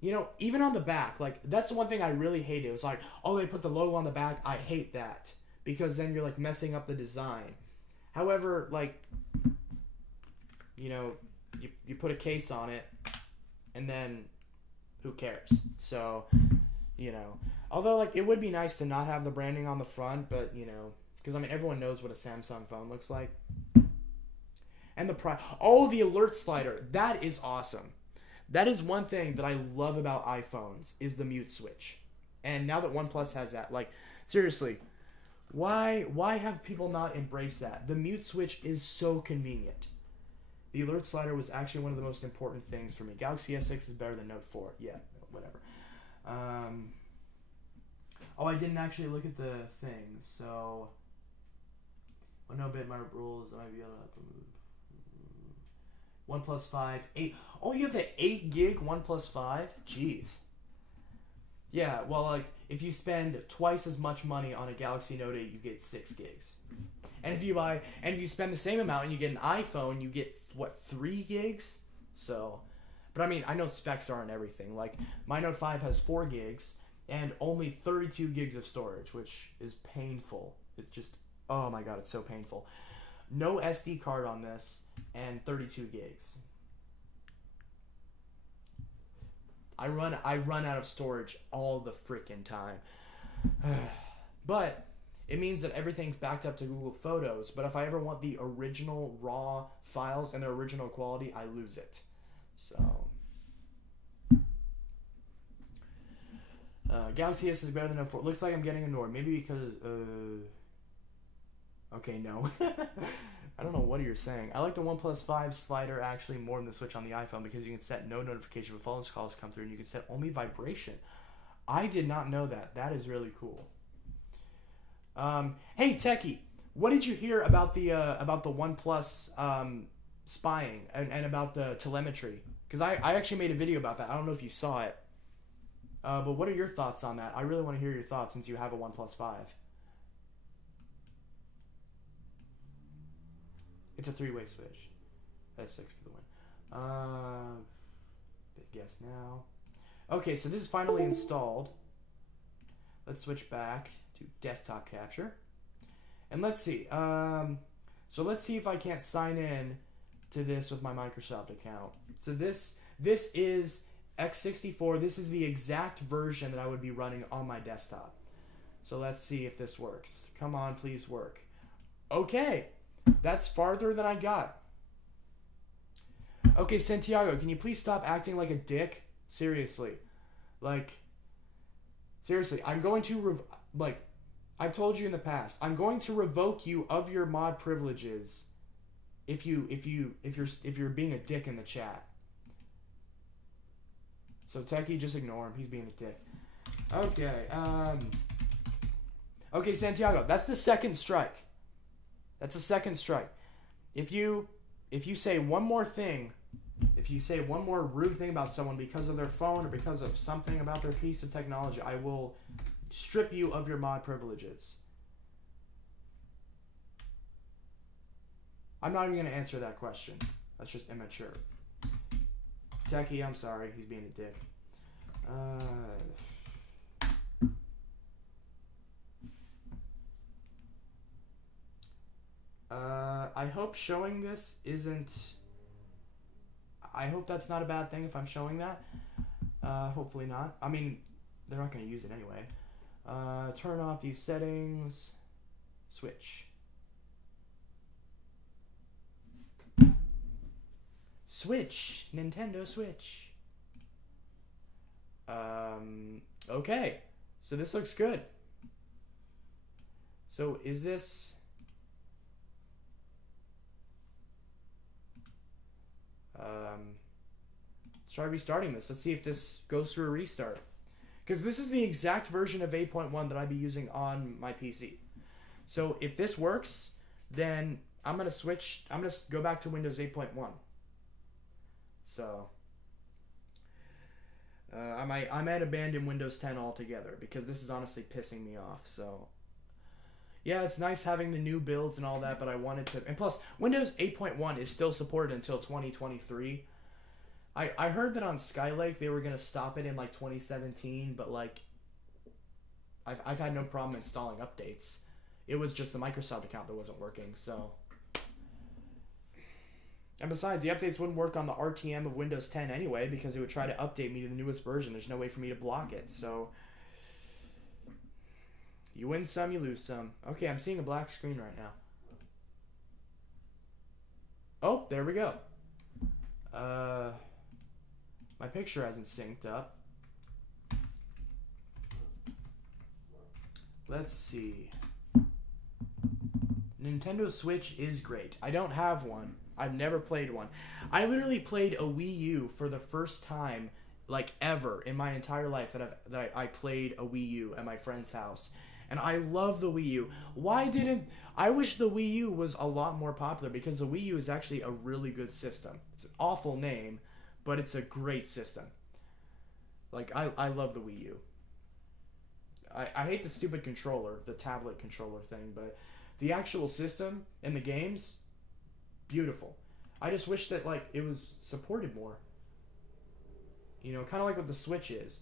you know, even on the back, like, that's the one thing I really hated. It was like, oh, they put the logo on the back. I hate that. Because then you're, like, messing up the design. However, like, you know, you put a case on it, and then who cares? So, you know. Although, like, it would be nice to not have the branding on the front, but, you know, because, I mean, everyone knows what a Samsung phone looks like. And the price. Oh, the alert slider. That is awesome. That is one thing that I love about iPhones, is the mute switch. And now that OnePlus has that, like, seriously, why have people not embraced that? The mute switch is so convenient. The alert slider was actually one of the most important things for me. Galaxy S6 is better than Note 4. Yeah, whatever. Oh, I didn't actually look at the thing, so... Well, no bit my rules. I might be able to... OnePlus 5, 8... Oh, you have the 8 gig OnePlus 5? Jeez. Yeah, well, like, if you spend twice as much money on a Galaxy Note 8, you get 6 gigs. And if you spend the same amount and you get an iPhone, you get, what, 3 gigs? So, but I mean, I know specs aren't everything. Like, my Note 5 has 4 gigs and only 32 gigs of storage, which is painful. It's just, oh my god, it's so painful. No SD card on this and 32 gigs. I run out of storage all the freaking time. But it means that everything's backed up to Google Photos, but if I ever want the original raw files and their original quality, I lose it. So Galaxy S is better than Note 4. Looks like I'm getting annoyed. Maybe because okay, no. I don't know what you're saying. I like the OnePlus 5 slider actually more than the switch on the iPhone because you can set no notification when phone calls come through and you can set only vibration. I did not know that. That is really cool. Hey, Techie, what did you hear about the OnePlus spying and about the telemetry? Because I actually made a video about that. I don't know if you saw it. But what are your thoughts on that? I really want to hear your thoughts since you have a OnePlus 5. It's a 3-way switch. That's 6 for the win. Big guess now. Okay, so this is finally installed. Let's switch back to desktop capture. And let's see. So let's see if I can't sign in to this with my Microsoft account. So this is x64. This is the exact version that I would be running on my desktop. So let's see if this works. Come on, please work. Okay. That's farther than I got. Okay, Santiago, can you please stop acting like a dick? Seriously. Like, seriously, I'm going to, I've told you in the past, I'm going to revoke you of your mod privileges if you're being a dick in the chat. So, Techie, just ignore him. He's being a dick. Okay, okay, Santiago, that's the second strike. That's a second strike. If you say one more thing, if you say one more rude thing about someone because of their phone or because of something about their piece of technology, I will strip you of your mod privileges. I'm not even going to answer that question. That's just immature. Techie, I'm sorry. He's being a dick. I hope showing this isn't... I hope that's not a bad thing if I'm showing that. Hopefully not. I mean, they're not going to use it anyway. Turn off these settings. Switch. Switch. Nintendo Switch. Okay. So this looks good. So is this... Let's try restarting this. Let's see if this goes through a restart. Because this is the exact version of 8.1 that I'd be using on my PC. So if this works, then I'm going to switch. I'm going to go back to Windows 8.1. So I might abandon Windows 10 altogether because this is honestly pissing me off. So yeah, it's nice having the new builds and all that, but I wanted to... And plus, Windows 8.1 is still supported until 2023. I heard that on Skylake they were going to stop it in like 2017, but like I've had no problem installing updates. It was just the Microsoft account that wasn't working, so... And besides, the updates wouldn't work on the RTM of Windows 10 anyway, because it would try to update me to the newest version. There's no way for me to block it, so... You win some, you lose some. Okay, I'm seeing a black screen right now. Oh, there we go. My picture hasn't synced up. Let's see. Nintendo Switch is great. I don't have one. I've never played one. I literally played a Wii U for the first time, like ever, in my entire life that I played a Wii U at my friend's house. And I love the Wii U. I wish the Wii U was a lot more popular, because the Wii U is actually a really good system. It's an awful name, but it's a great system. Like, I love the Wii U. I hate the stupid controller, the tablet controller thing, but the actual system and the games, beautiful. I just wish that, like, it was supported more. You know, kind of like what the Switch is.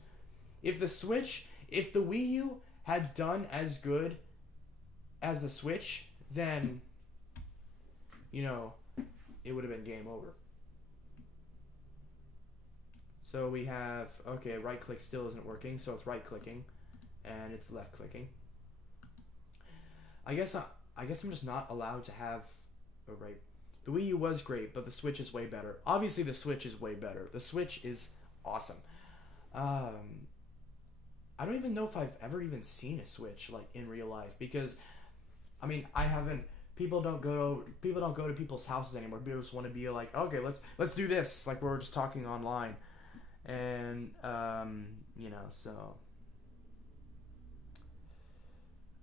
If the Wii U had done as good as the Switch, then, you know, it would have been game over. So we have, okay, right click still isn't working, so it's right clicking, and it's left clicking. I guess I'm just not allowed to have a right. The Wii U was great, but the Switch is way better. Obviously, the Switch is way better. The Switch is awesome. I don't even know if I've ever even seen a Switch like in real life, because I mean, I haven't. People don't go to people's houses anymore. People just want to be like, okay, let's do this, like we were just talking online, and you know, so.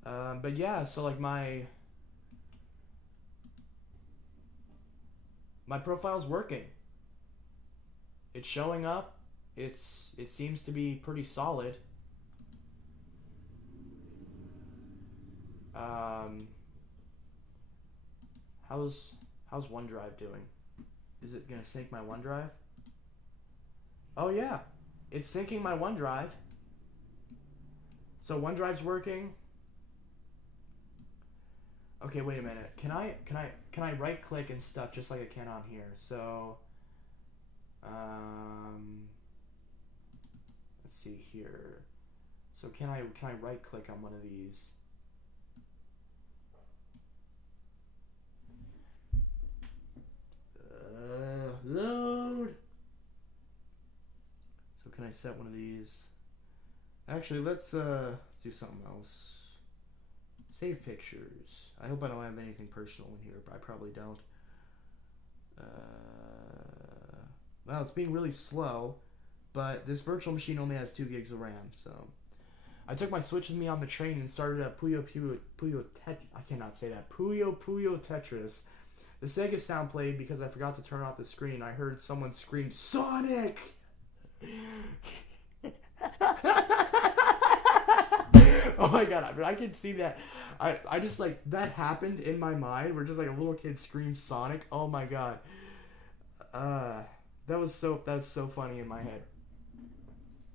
But yeah, so like my profile's working. It's showing up. It seems to be pretty solid. How's OneDrive doing? Is it gonna sync my OneDrive? Oh yeah, it's syncing my OneDrive. So OneDrive's working. Okay, wait a minute. Can I right click and stuff just like I can on here? So let's see here. So can I right click on one of these? Load. So can I set one of these? Actually, let's do something else. Save pictures. I hope I don't have anything personal in here, but I probably don't. Well, it's being really slow, but this virtual machine only has 2 gigs of RAM, so. I took my Switch with me on the train and started a Puyo Tetris. The Sega sound played because I forgot to turn off the screen. I heard someone scream, "Sonic!" Oh my god, I can see that. I just like, that happened in my mind where just like a little kid screamed Sonic. Oh my god. That was so funny in my head.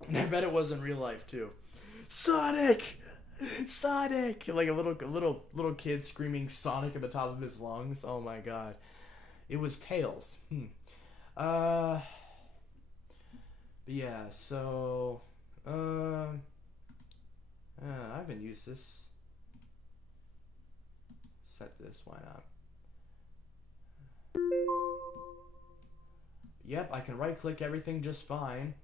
And I bet it was in real life too. Sonic! Sonic! Like a little kid screaming Sonic at the top of his lungs. Oh my god. It was Tails. But yeah, so I haven't used this. Set this, why not? Yep, I can right click everything just fine.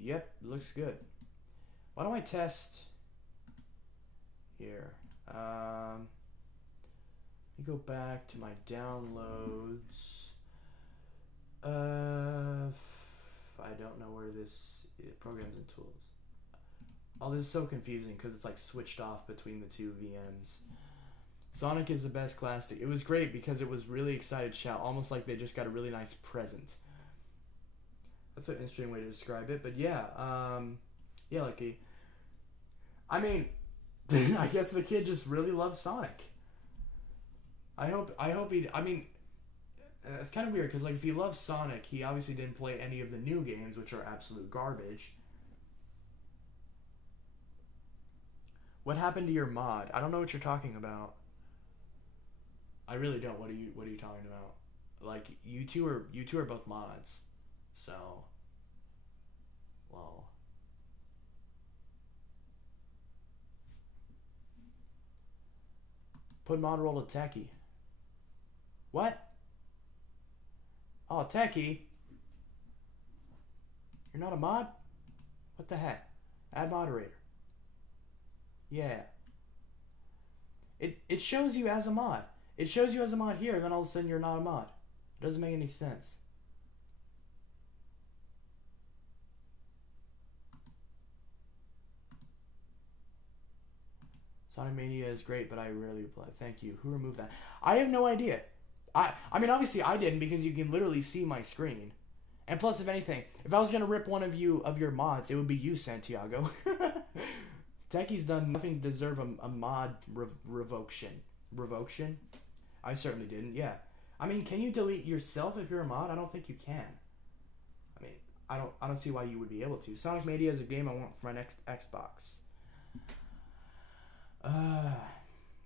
Yep, looks good. Why don't I test here? Let me go back to my downloads. this programs and tools. Oh, this is so confusing because it's like switched off between the two VMs. Sonic is the best class. It was great because it was really excited to shout, almost like they just got a really nice present. That's an interesting way to describe it, but yeah, yeah, like I mean, I guess the kid just really loves Sonic. I hope he. I mean, it's kind of weird because like if he loves Sonic, he obviously didn't play any of the new games, which are absolute garbage. What happened to your mod? I don't know what you're talking about. I really don't. What are you talking about? Like you two are both mods, so well. Put mod role to Techie. What? Oh, Techie. You're not a mod? What the heck? Add moderator. Yeah. It shows you as a mod. It shows you as a mod here, and then all of a sudden you're not a mod. It doesn't make any sense. Sonic Mania is great, but I rarely play. Thank you. Who removed that? I have no idea. I mean, obviously I didn't because you can literally see my screen. And plus, if anything, if I was going to rip one of your mods, it would be you, Santiago. Techie's done nothing to deserve a mod revocation. Revocation? I certainly didn't, yeah. I mean, can you delete yourself if you're a mod? I don't think you can. I mean, I don't see why you would be able to. Sonic Mania is a game I want for my next Xbox.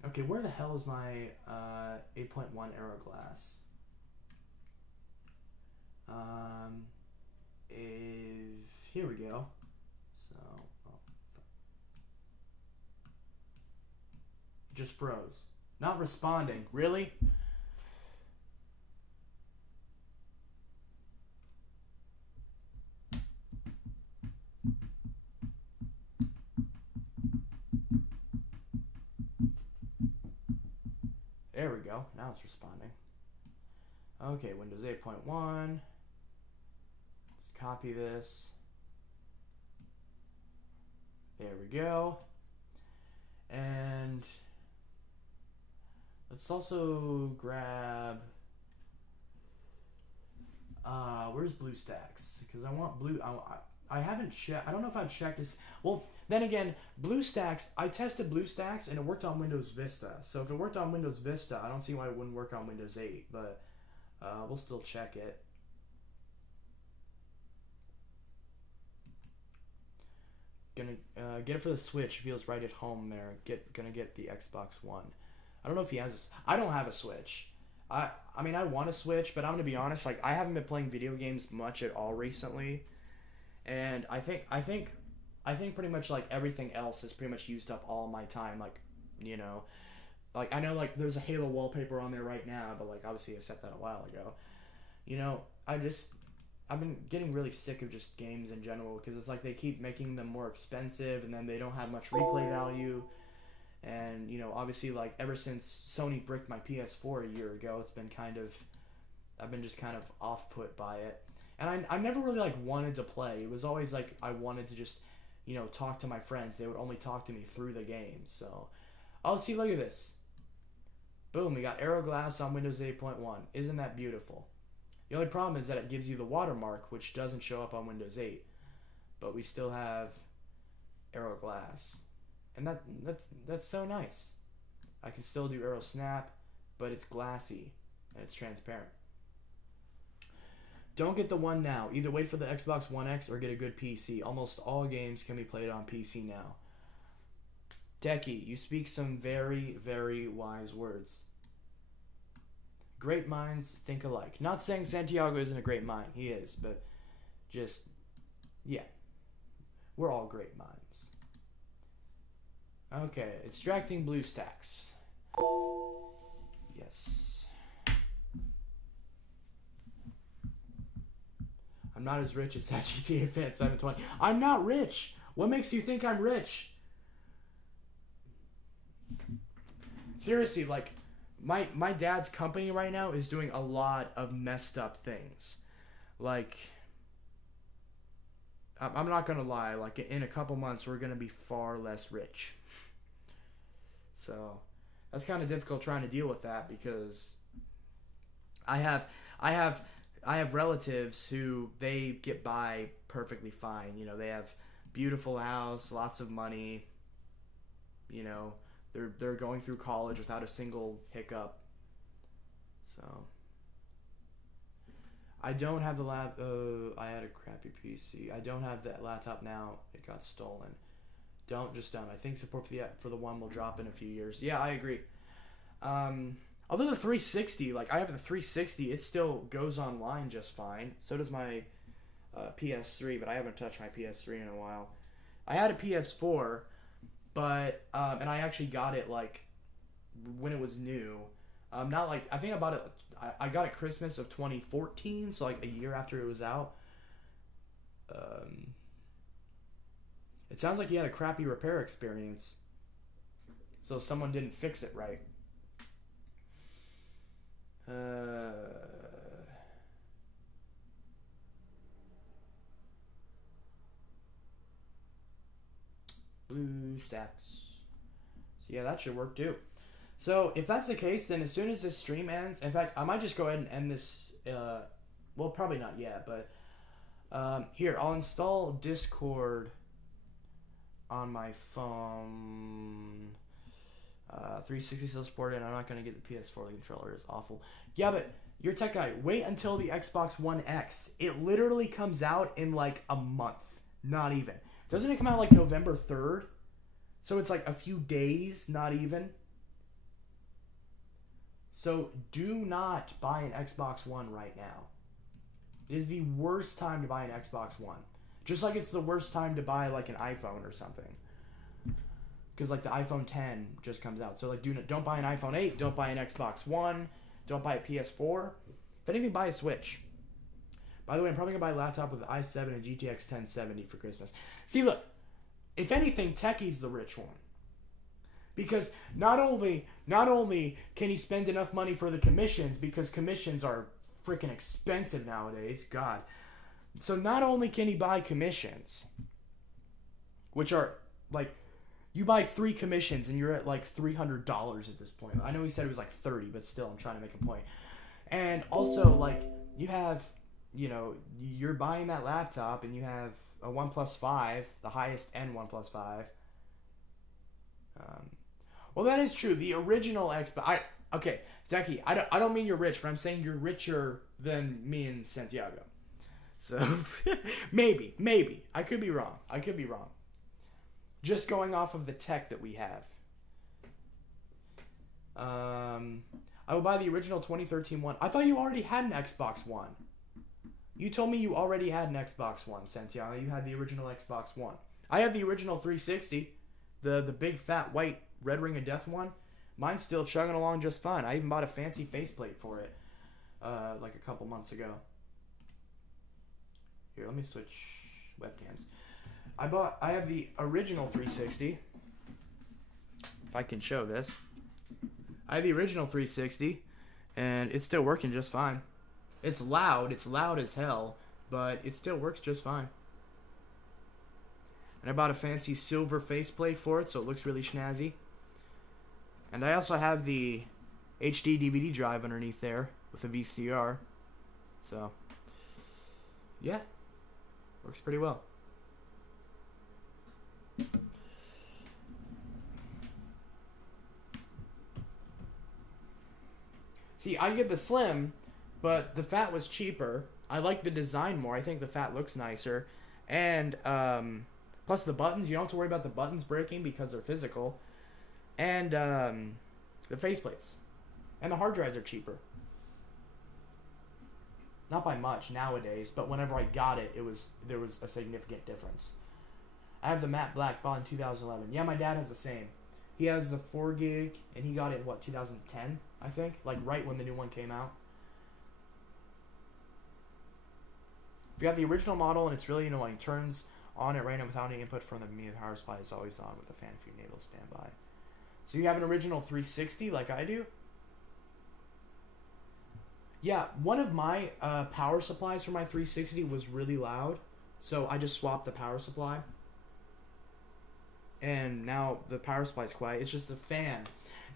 Okay, where the hell is my 8.1 Aeroglass? Here we go. So, just froze. Not responding. Really? There we go. Now it's responding. Okay, Windows 8.1. Let's copy this. There we go. And let's also grab where's BlueStacks? Because I want blue. I haven't checked. I don't know if I've checked this. Well, then again, BlueStacks. I tested BlueStacks and it worked on Windows Vista. So if it worked on Windows Vista, I don't see why it wouldn't work on Windows 8. But we'll still check it. Gonna get it for the Switch. Feels right at home there. Gonna get the Xbox One. I don't know if he has. I don't have a Switch. I mean, I want a Switch, but I'm gonna be honest. Like, I haven't been playing video games much at all recently, and I think pretty much like everything else has pretty much used up all my time. Like, you know, like I know like there's a Halo wallpaper on there right now, but like obviously I set that a while ago. You know, I've been getting really sick of just games in general because it's like they keep making them more expensive and then they don't have much replay value. And, you know, obviously, like, ever since Sony bricked my PS4 a year ago, it's been I've been just kind of off-put by it. And I never really, like, wanted to play. It was always, like, I wanted to just, you know, talk to my friends. They would only talk to me through the game. So, oh, see, look at this. Boom, we got Aeroglass on Windows 8.1. Isn't that beautiful? The only problem is that it gives you the watermark, which doesn't show up on Windows 8. But we still have Aeroglass. And that's so nice. I can still do Aero Snap, but it's glassy and it's transparent. Don't get the One now. Either wait for the Xbox One X or get a good PC. Almost all games can be played on PC now. Techie, you speak some very, very wise words. Great minds think alike. Not saying Santiago isn't a great mind. He is, but just, yeah. We're all great minds. Okay, extracting BlueStacks. Yes. I'm not as rich as that GTA fan 720. I'm not rich. What makes you think I'm rich? Seriously, like, my dad's company right now is doing a lot of messed up things. Like, I'm not gonna lie. Like in a couple months, we're gonna be far less rich. So that's kind of difficult trying to deal with that because I have relatives who they get by perfectly fine. You know, they have beautiful house, lots of money. You know, they're going through college without a single hiccup. So I don't have the lap. I had a crappy PC. I don't have that laptop now. It got stolen. Don't. I think support for the one will drop in a few years. Yeah, I agree. Although the 360, like I have the 360, it still goes online just fine. So does my PS3, but I haven't touched my PS3 in a while. I had a PS4, but and I actually got it like when it was new. Not like I think I bought it. I got it Christmas of 2014, so like a year after it was out. It sounds like you had a crappy repair experience, so someone didn't fix it right. Blue stacks. So yeah, that should work too. So if that's the case, then as soon as this stream ends, in fact, I might just go ahead and end this. Well, probably not yet, but here I'll install Discord on my phone. 360 still supported. I'm not gonna get the PS4. The controller is awful. Yeah, but you're a tech guy. Wait until the Xbox One X. It literally comes out in like a month. Not even. Doesn't it come out like November 3rd? So it's like a few days, not even. So do not buy an Xbox One right now. It is the worst time to buy an Xbox One. Just like it's the worst time to buy like an iPhone or something. Because like the iPhone 10 just comes out. So like don't buy an iPhone 8, don't buy an Xbox One, don't buy a PS4. If anything, buy a Switch. By the way, I'm probably going to buy a laptop with an i7 and GTX 1070 for Christmas. See, look, if anything, Techie's the rich one. Because not only can he spend enough money for the commissions, because commissions are freaking expensive nowadays, God. So not only can he buy commissions, which are like, you buy 3 commissions and you're at like $300 at this point. I know he said it was like 30, but still, I'm trying to make a point. And also, like, you have, you know, you're buying that laptop and you have a OnePlus 5, the highest end OnePlus 5. Well, that is true. The original Xbox. Okay, Zeki, I don't mean you're rich, but I'm saying you're richer than me and Santiago. So maybe I could be wrong. Just going off of the tech that we have. I will buy the original 2013 one. I thought you already had an Xbox One. You told me you already had an Xbox One, Santiago. You had the original Xbox One. I have the original 360, the big fat white Red Ring of Death one. Mine's still chugging along just fine. I even bought a fancy faceplate for it like a couple months ago. Here, let me switch webcams. I have the original 360. If I can show this. I have the original 360, and it's still working just fine. It's loud as hell, but it still works just fine. And I bought a fancy silver faceplate for it, so it looks really snazzy. And I also have the HD DVD drive underneath there with a VCR. So, yeah, works pretty well. See, I get the slim, but the fat was cheaper. I like the design more. I think the fat looks nicer. And, plus the buttons, you don't have to worry about the buttons breaking because they're physical. And, the faceplates. And the hard drives are cheaper. Not by much nowadays, but whenever I got it, there was a significant difference. I have the matte black bought in 2011. Yeah, my dad has the same. He has the 4 gig, and he got it in, 2010, I think? Like, right when the new one came out. If you have the original model and it's really annoying, turns on at random without any input from the media power supply is always on with a fan if you enable standby. So you have an original 360 like I do? Yeah, one of my power supplies for my 360 was really loud. So I just swapped the power supply. And now the power supply is quiet. It's just a fan.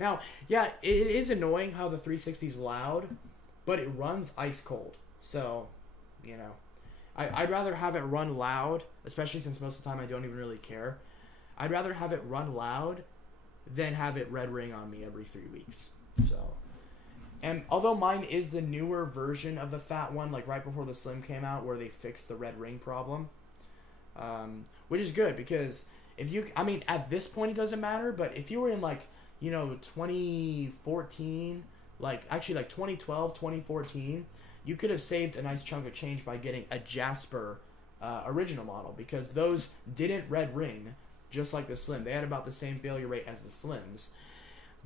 Now, yeah, it is annoying how the 360 is loud, but it runs ice cold. So, you know, I'd rather have it run loud, especially since most of the time I don't even really care. I'd rather have it run loud than have it red ring on me every 3 weeks. So, and although mine is the newer version of the fat one, like right before the slim came out, where they fixed the red ring problem, which is good because if you, I mean, at this point it doesn't matter, but if you were in like, you know, 2014, like actually like 2012, 2014, you could have saved a nice chunk of change by getting a Jasper original model, because those didn't red ring, just like the Slim. They had about the same failure rate as the Slims,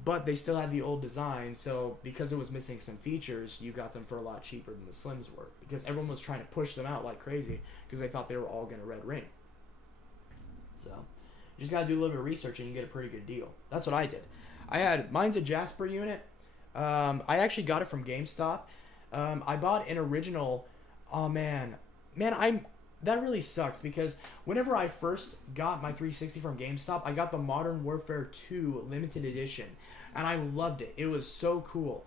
but they still had the old design, so because it was missing some features, you got them for a lot cheaper than the Slims were, because everyone was trying to push them out like crazy, because they thought they were all going to red ring. So, you just got to do a little bit of research and you get a pretty good deal. That's what I did. Mine's a Jasper unit. I actually got it from GameStop. I bought an original. Oh man, that really sucks, because whenever I first got my 360 from GameStop, I got the Modern Warfare 2 limited edition, and I loved it. It was so cool,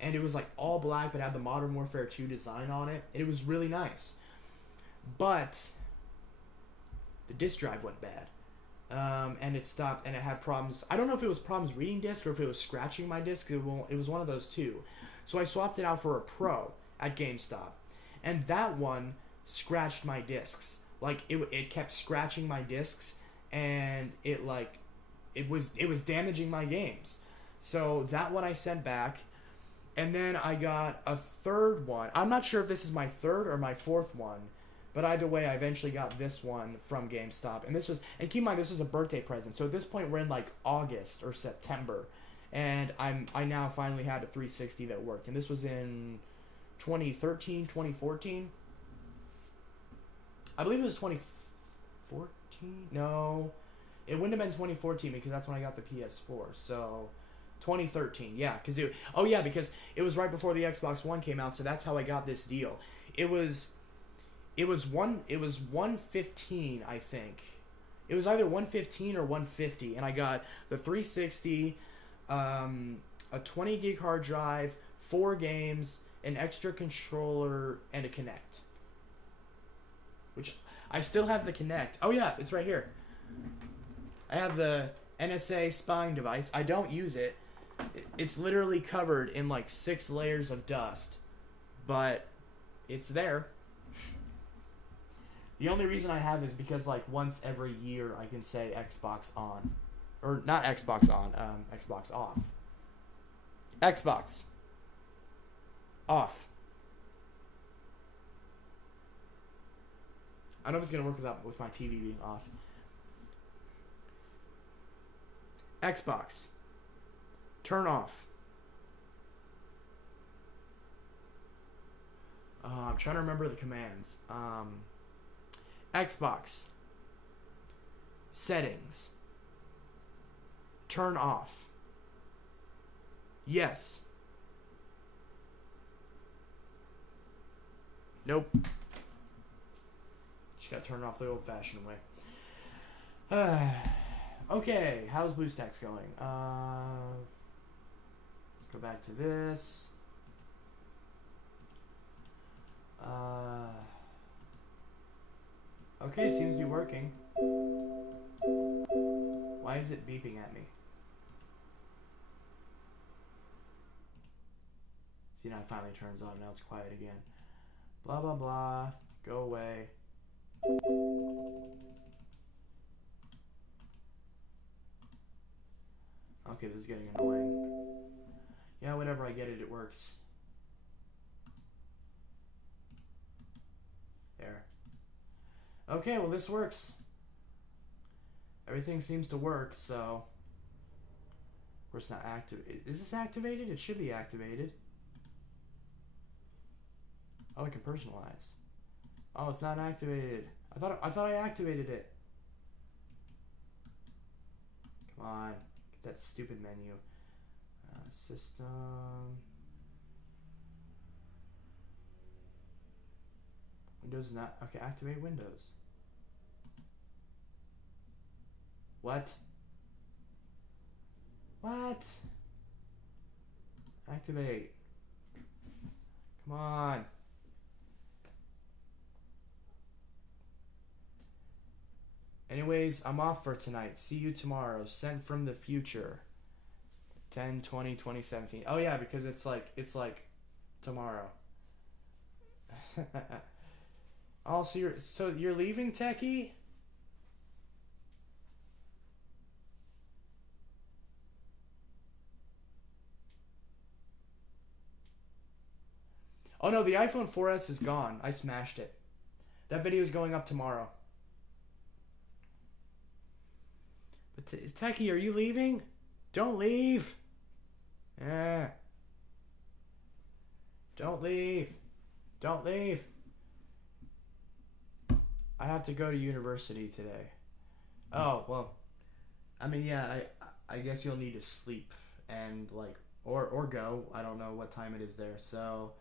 and it was like all black, but had the Modern Warfare 2 design on it. It was really nice, but the disk drive went bad. And it stopped, and it had problems. I don't know if it was problems reading disk or if it was scratching my disk. It was one of those two. So I swapped it out for a Pro at GameStop, and that one scratched my discs. Like it kept scratching my discs, and it was damaging my games. So that one I sent back, and then I got a third one. I'm not sure if this is my third or my fourth one. But either way, I eventually got this one from GameStop. And keep in mind, this was a birthday present. So at this point, we're in like August or September. And I now finally had a 360 that worked. And this was in 2013, 2014. I believe it was 2014. No, it wouldn't have been 2014 because that's when I got the PS4. So 2013, yeah. Because it was right before the Xbox One came out. So that's how I got this deal. It was 115, I think. It was either 115 or 150, and I got the 360, a 20 gig hard drive, 4 games, an extra controller, and a Kinect. Which I still have the Kinect. Oh yeah, it's right here. I have the NSA spying device. I don't use it. It's literally covered in like 6 layers of dust, but it's there. The only reason I have is because, like, once every year I can say Xbox on. Or, not Xbox on, Xbox off. Xbox. Off. I don't know if it's going to work with my TV being off. Xbox. Turn off. I'm trying to remember the commands. Xbox. Settings. Turn off. Yes. Nope. Just gotta turn it off the old-fashioned way. Okay, how's BlueStacks going? Let's go back to this. Okay, it seems to be working. Why is it beeping at me? See, now it finally turns on. Now it's quiet again. Blah, blah, blah. Go away. Okay, this is getting annoying. Yeah, whenever I get it, it works. There. Okay, well this works. Everything seems to work, so... Of course, not activated. Is this activated? It should be activated. Oh, I can personalize. Oh, it's not activated. I thought I activated it. Come on, get that stupid menu. System. Windows is not... Okay, activate Windows. What? What? Activate. Come on. Anyways, I'm off for tonight. See you tomorrow. Sent from the future. 10/20/2017. Oh yeah, because it's like tomorrow. Oh, so you're leaving, Techie? Oh no, the iPhone 4S is gone. I smashed it. That video is going up tomorrow. But Techie, are you leaving? Don't leave. Don't leave. Don't leave. I have to go to university today. Oh, well. I mean, yeah, I guess you'll need to sleep and like or go. I don't know what time it is there. So,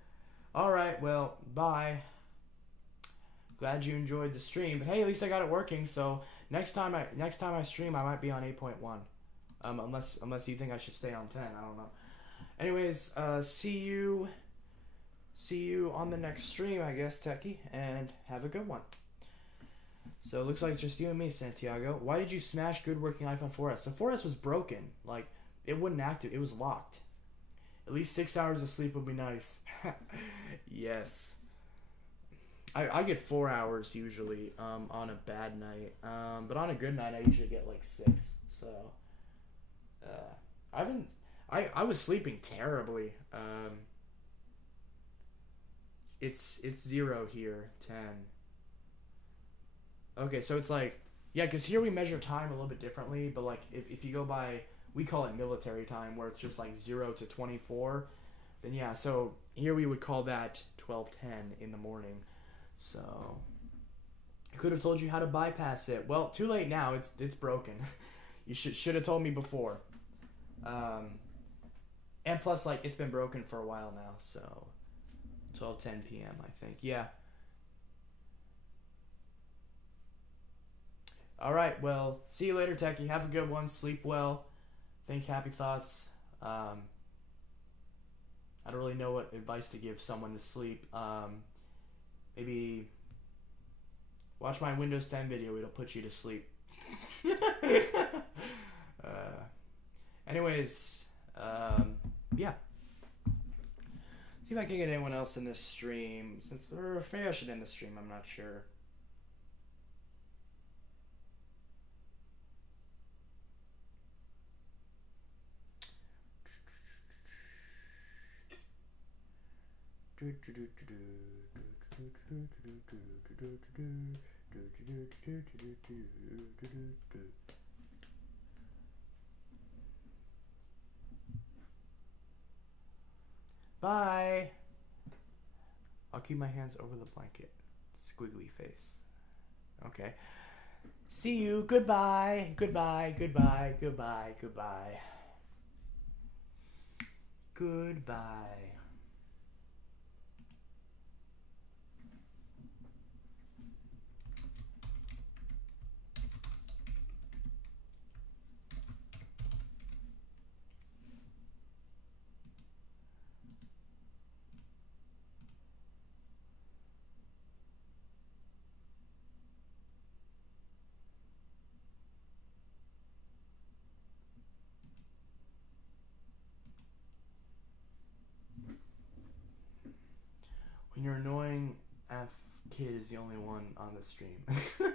all right, well, bye. Glad you enjoyed the stream. But hey, at least I got it working. So, next time I stream, I might be on 8.1. Unless you think I should stay on 10, I don't know. Anyways, see you on the next stream, I guess, Techie, and have a good one. So it looks like it's just you and me, Santiago. Why did you smash good working iPhone 4S? The 4S was broken. Like, it wouldn't activate. It was locked. At least 6 hours of sleep would be nice. Yes. I get 4 hours usually on a bad night. But on a good night, I usually get like 6. So, I was sleeping terribly. It's 0 here, 10. Okay, so it's like, yeah, because here we measure time a little bit differently, but like if you go by, we call it military time, where it's just like 0 to 24, then yeah, so here we would call that 12:10 in the morning. So I could have told you how to bypass it. Well, too late now. It's broken. You should have told me before. And plus, like, it's been broken for a while now, so 12:10 p.m. I think. Yeah. All right. Well, see you later, Techie. Have a good one. Sleep well. Think happy thoughts. I don't really know what advice to give someone to sleep. Maybe watch my Windows 10 video. It'll put you to sleep. Anyways, yeah. See if I can get anyone else in this stream. Or maybe I should end the stream. I'm not sure. Bye. I'll keep my hands over the blanket. Squiggly face. Okay. See you. Goodbye. Goodbye. Goodbye. Goodbye. Goodbye. Goodbye. When your annoying F kid is the only one on the stream. I'm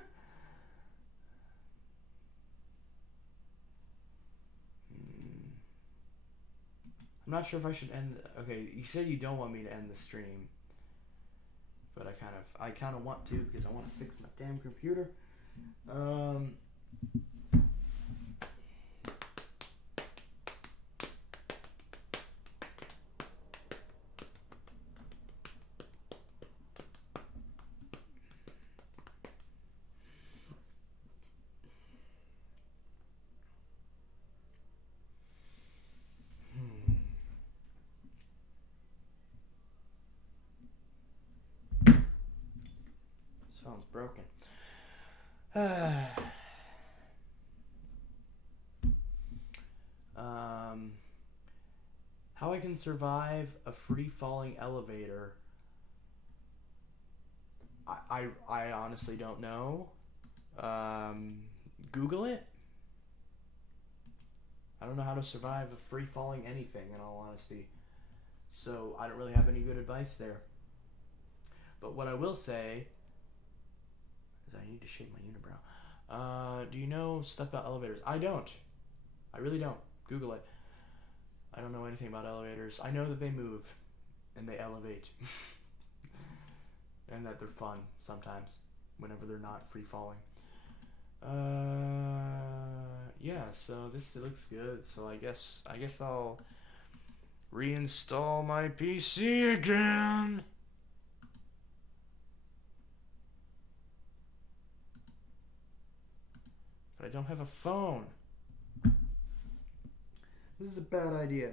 not sure if I should end. Okay, you said you don't want me to end the stream, but I kind of want to because I want to fix my damn computer. How I can survive a free-falling elevator. I honestly don't know. Google it. I don't know how to survive a free-falling anything, in all honesty. So I don't really have any good advice there. But what I will say is I need to shape my unibrow. Do you know stuff about elevators? I don't. I really don't. Google it. I don't know anything about elevators. I know that they move and they elevate. And that they're fun sometimes whenever they're not free falling. Yeah, so this looks good. So I guess I'll reinstall my PC again. But I don't have a phone. This is a bad idea.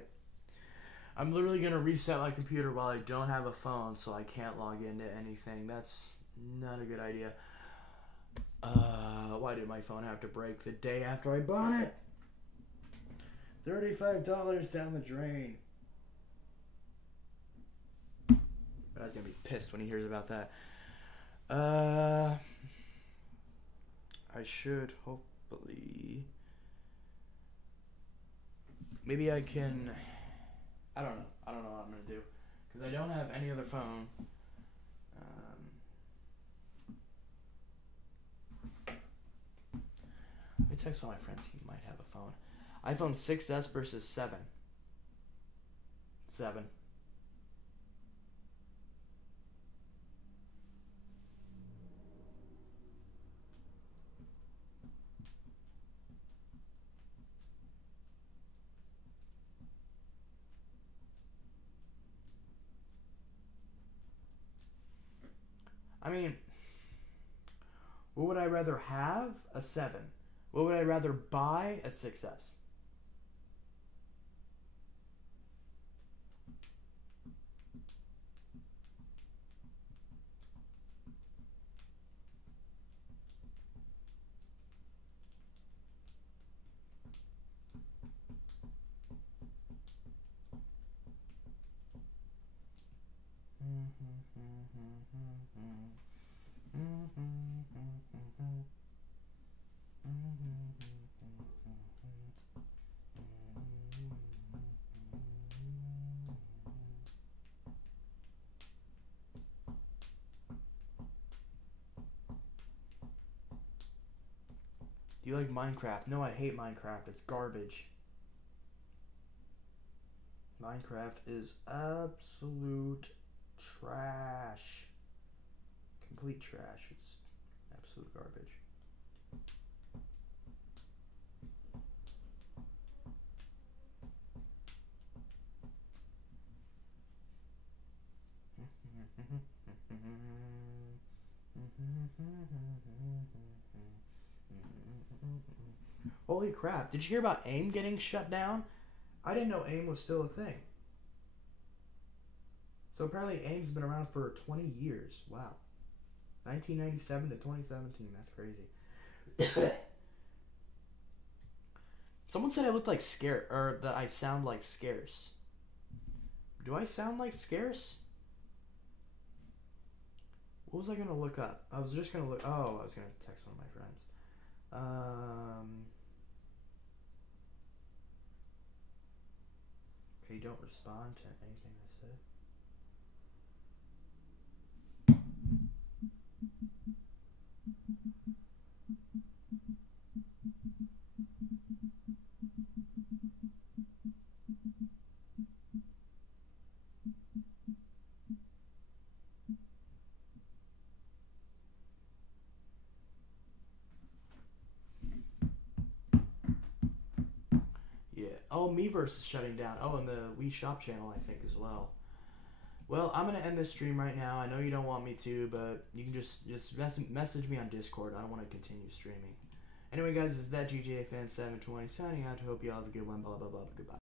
I'm literally going to reset my computer while I don't have a phone, so I can't log into anything. That's not a good idea. Why did my phone have to break the day after I bought it? $35 down the drain. But I was going to be pissed when he hears about that. I should hopefully... Maybe I can... I don't know what I'm going to do. Because I don't have any other phone. Let me text one of my friends. He might have a phone. iPhone 6S versus 7. 7. I mean, what would I rather have? A 7. What would I rather buy? A 6S. Do you like Minecraft? No, I hate Minecraft. It's garbage. Minecraft is absolute trash. Complete trash. It's absolute garbage. Holy crap. Did you hear about AIM getting shut down? I didn't know AIM was still a thing. So apparently AIM's been around for 20 years. Wow. 1997 to 2017. That's crazy. Someone said I looked like scarce, or that I sound like scarce. Do I sound like scarce? What was I gonna look up? I was just gonna look. Oh, I was gonna text one of my friends. Okay, don't respond to anything I said. Yeah. Oh, Miiverse is shutting down. Oh, and the Wii Shop channel, I think, as well. Well, I'm going to end this stream right now. I know you don't want me to, but you can just message me on Discord. I don't want to continue streaming. Anyway, guys, this is that GTA Fan 720 signing out. Hope you all have a good one. Blah, blah, blah. Goodbye.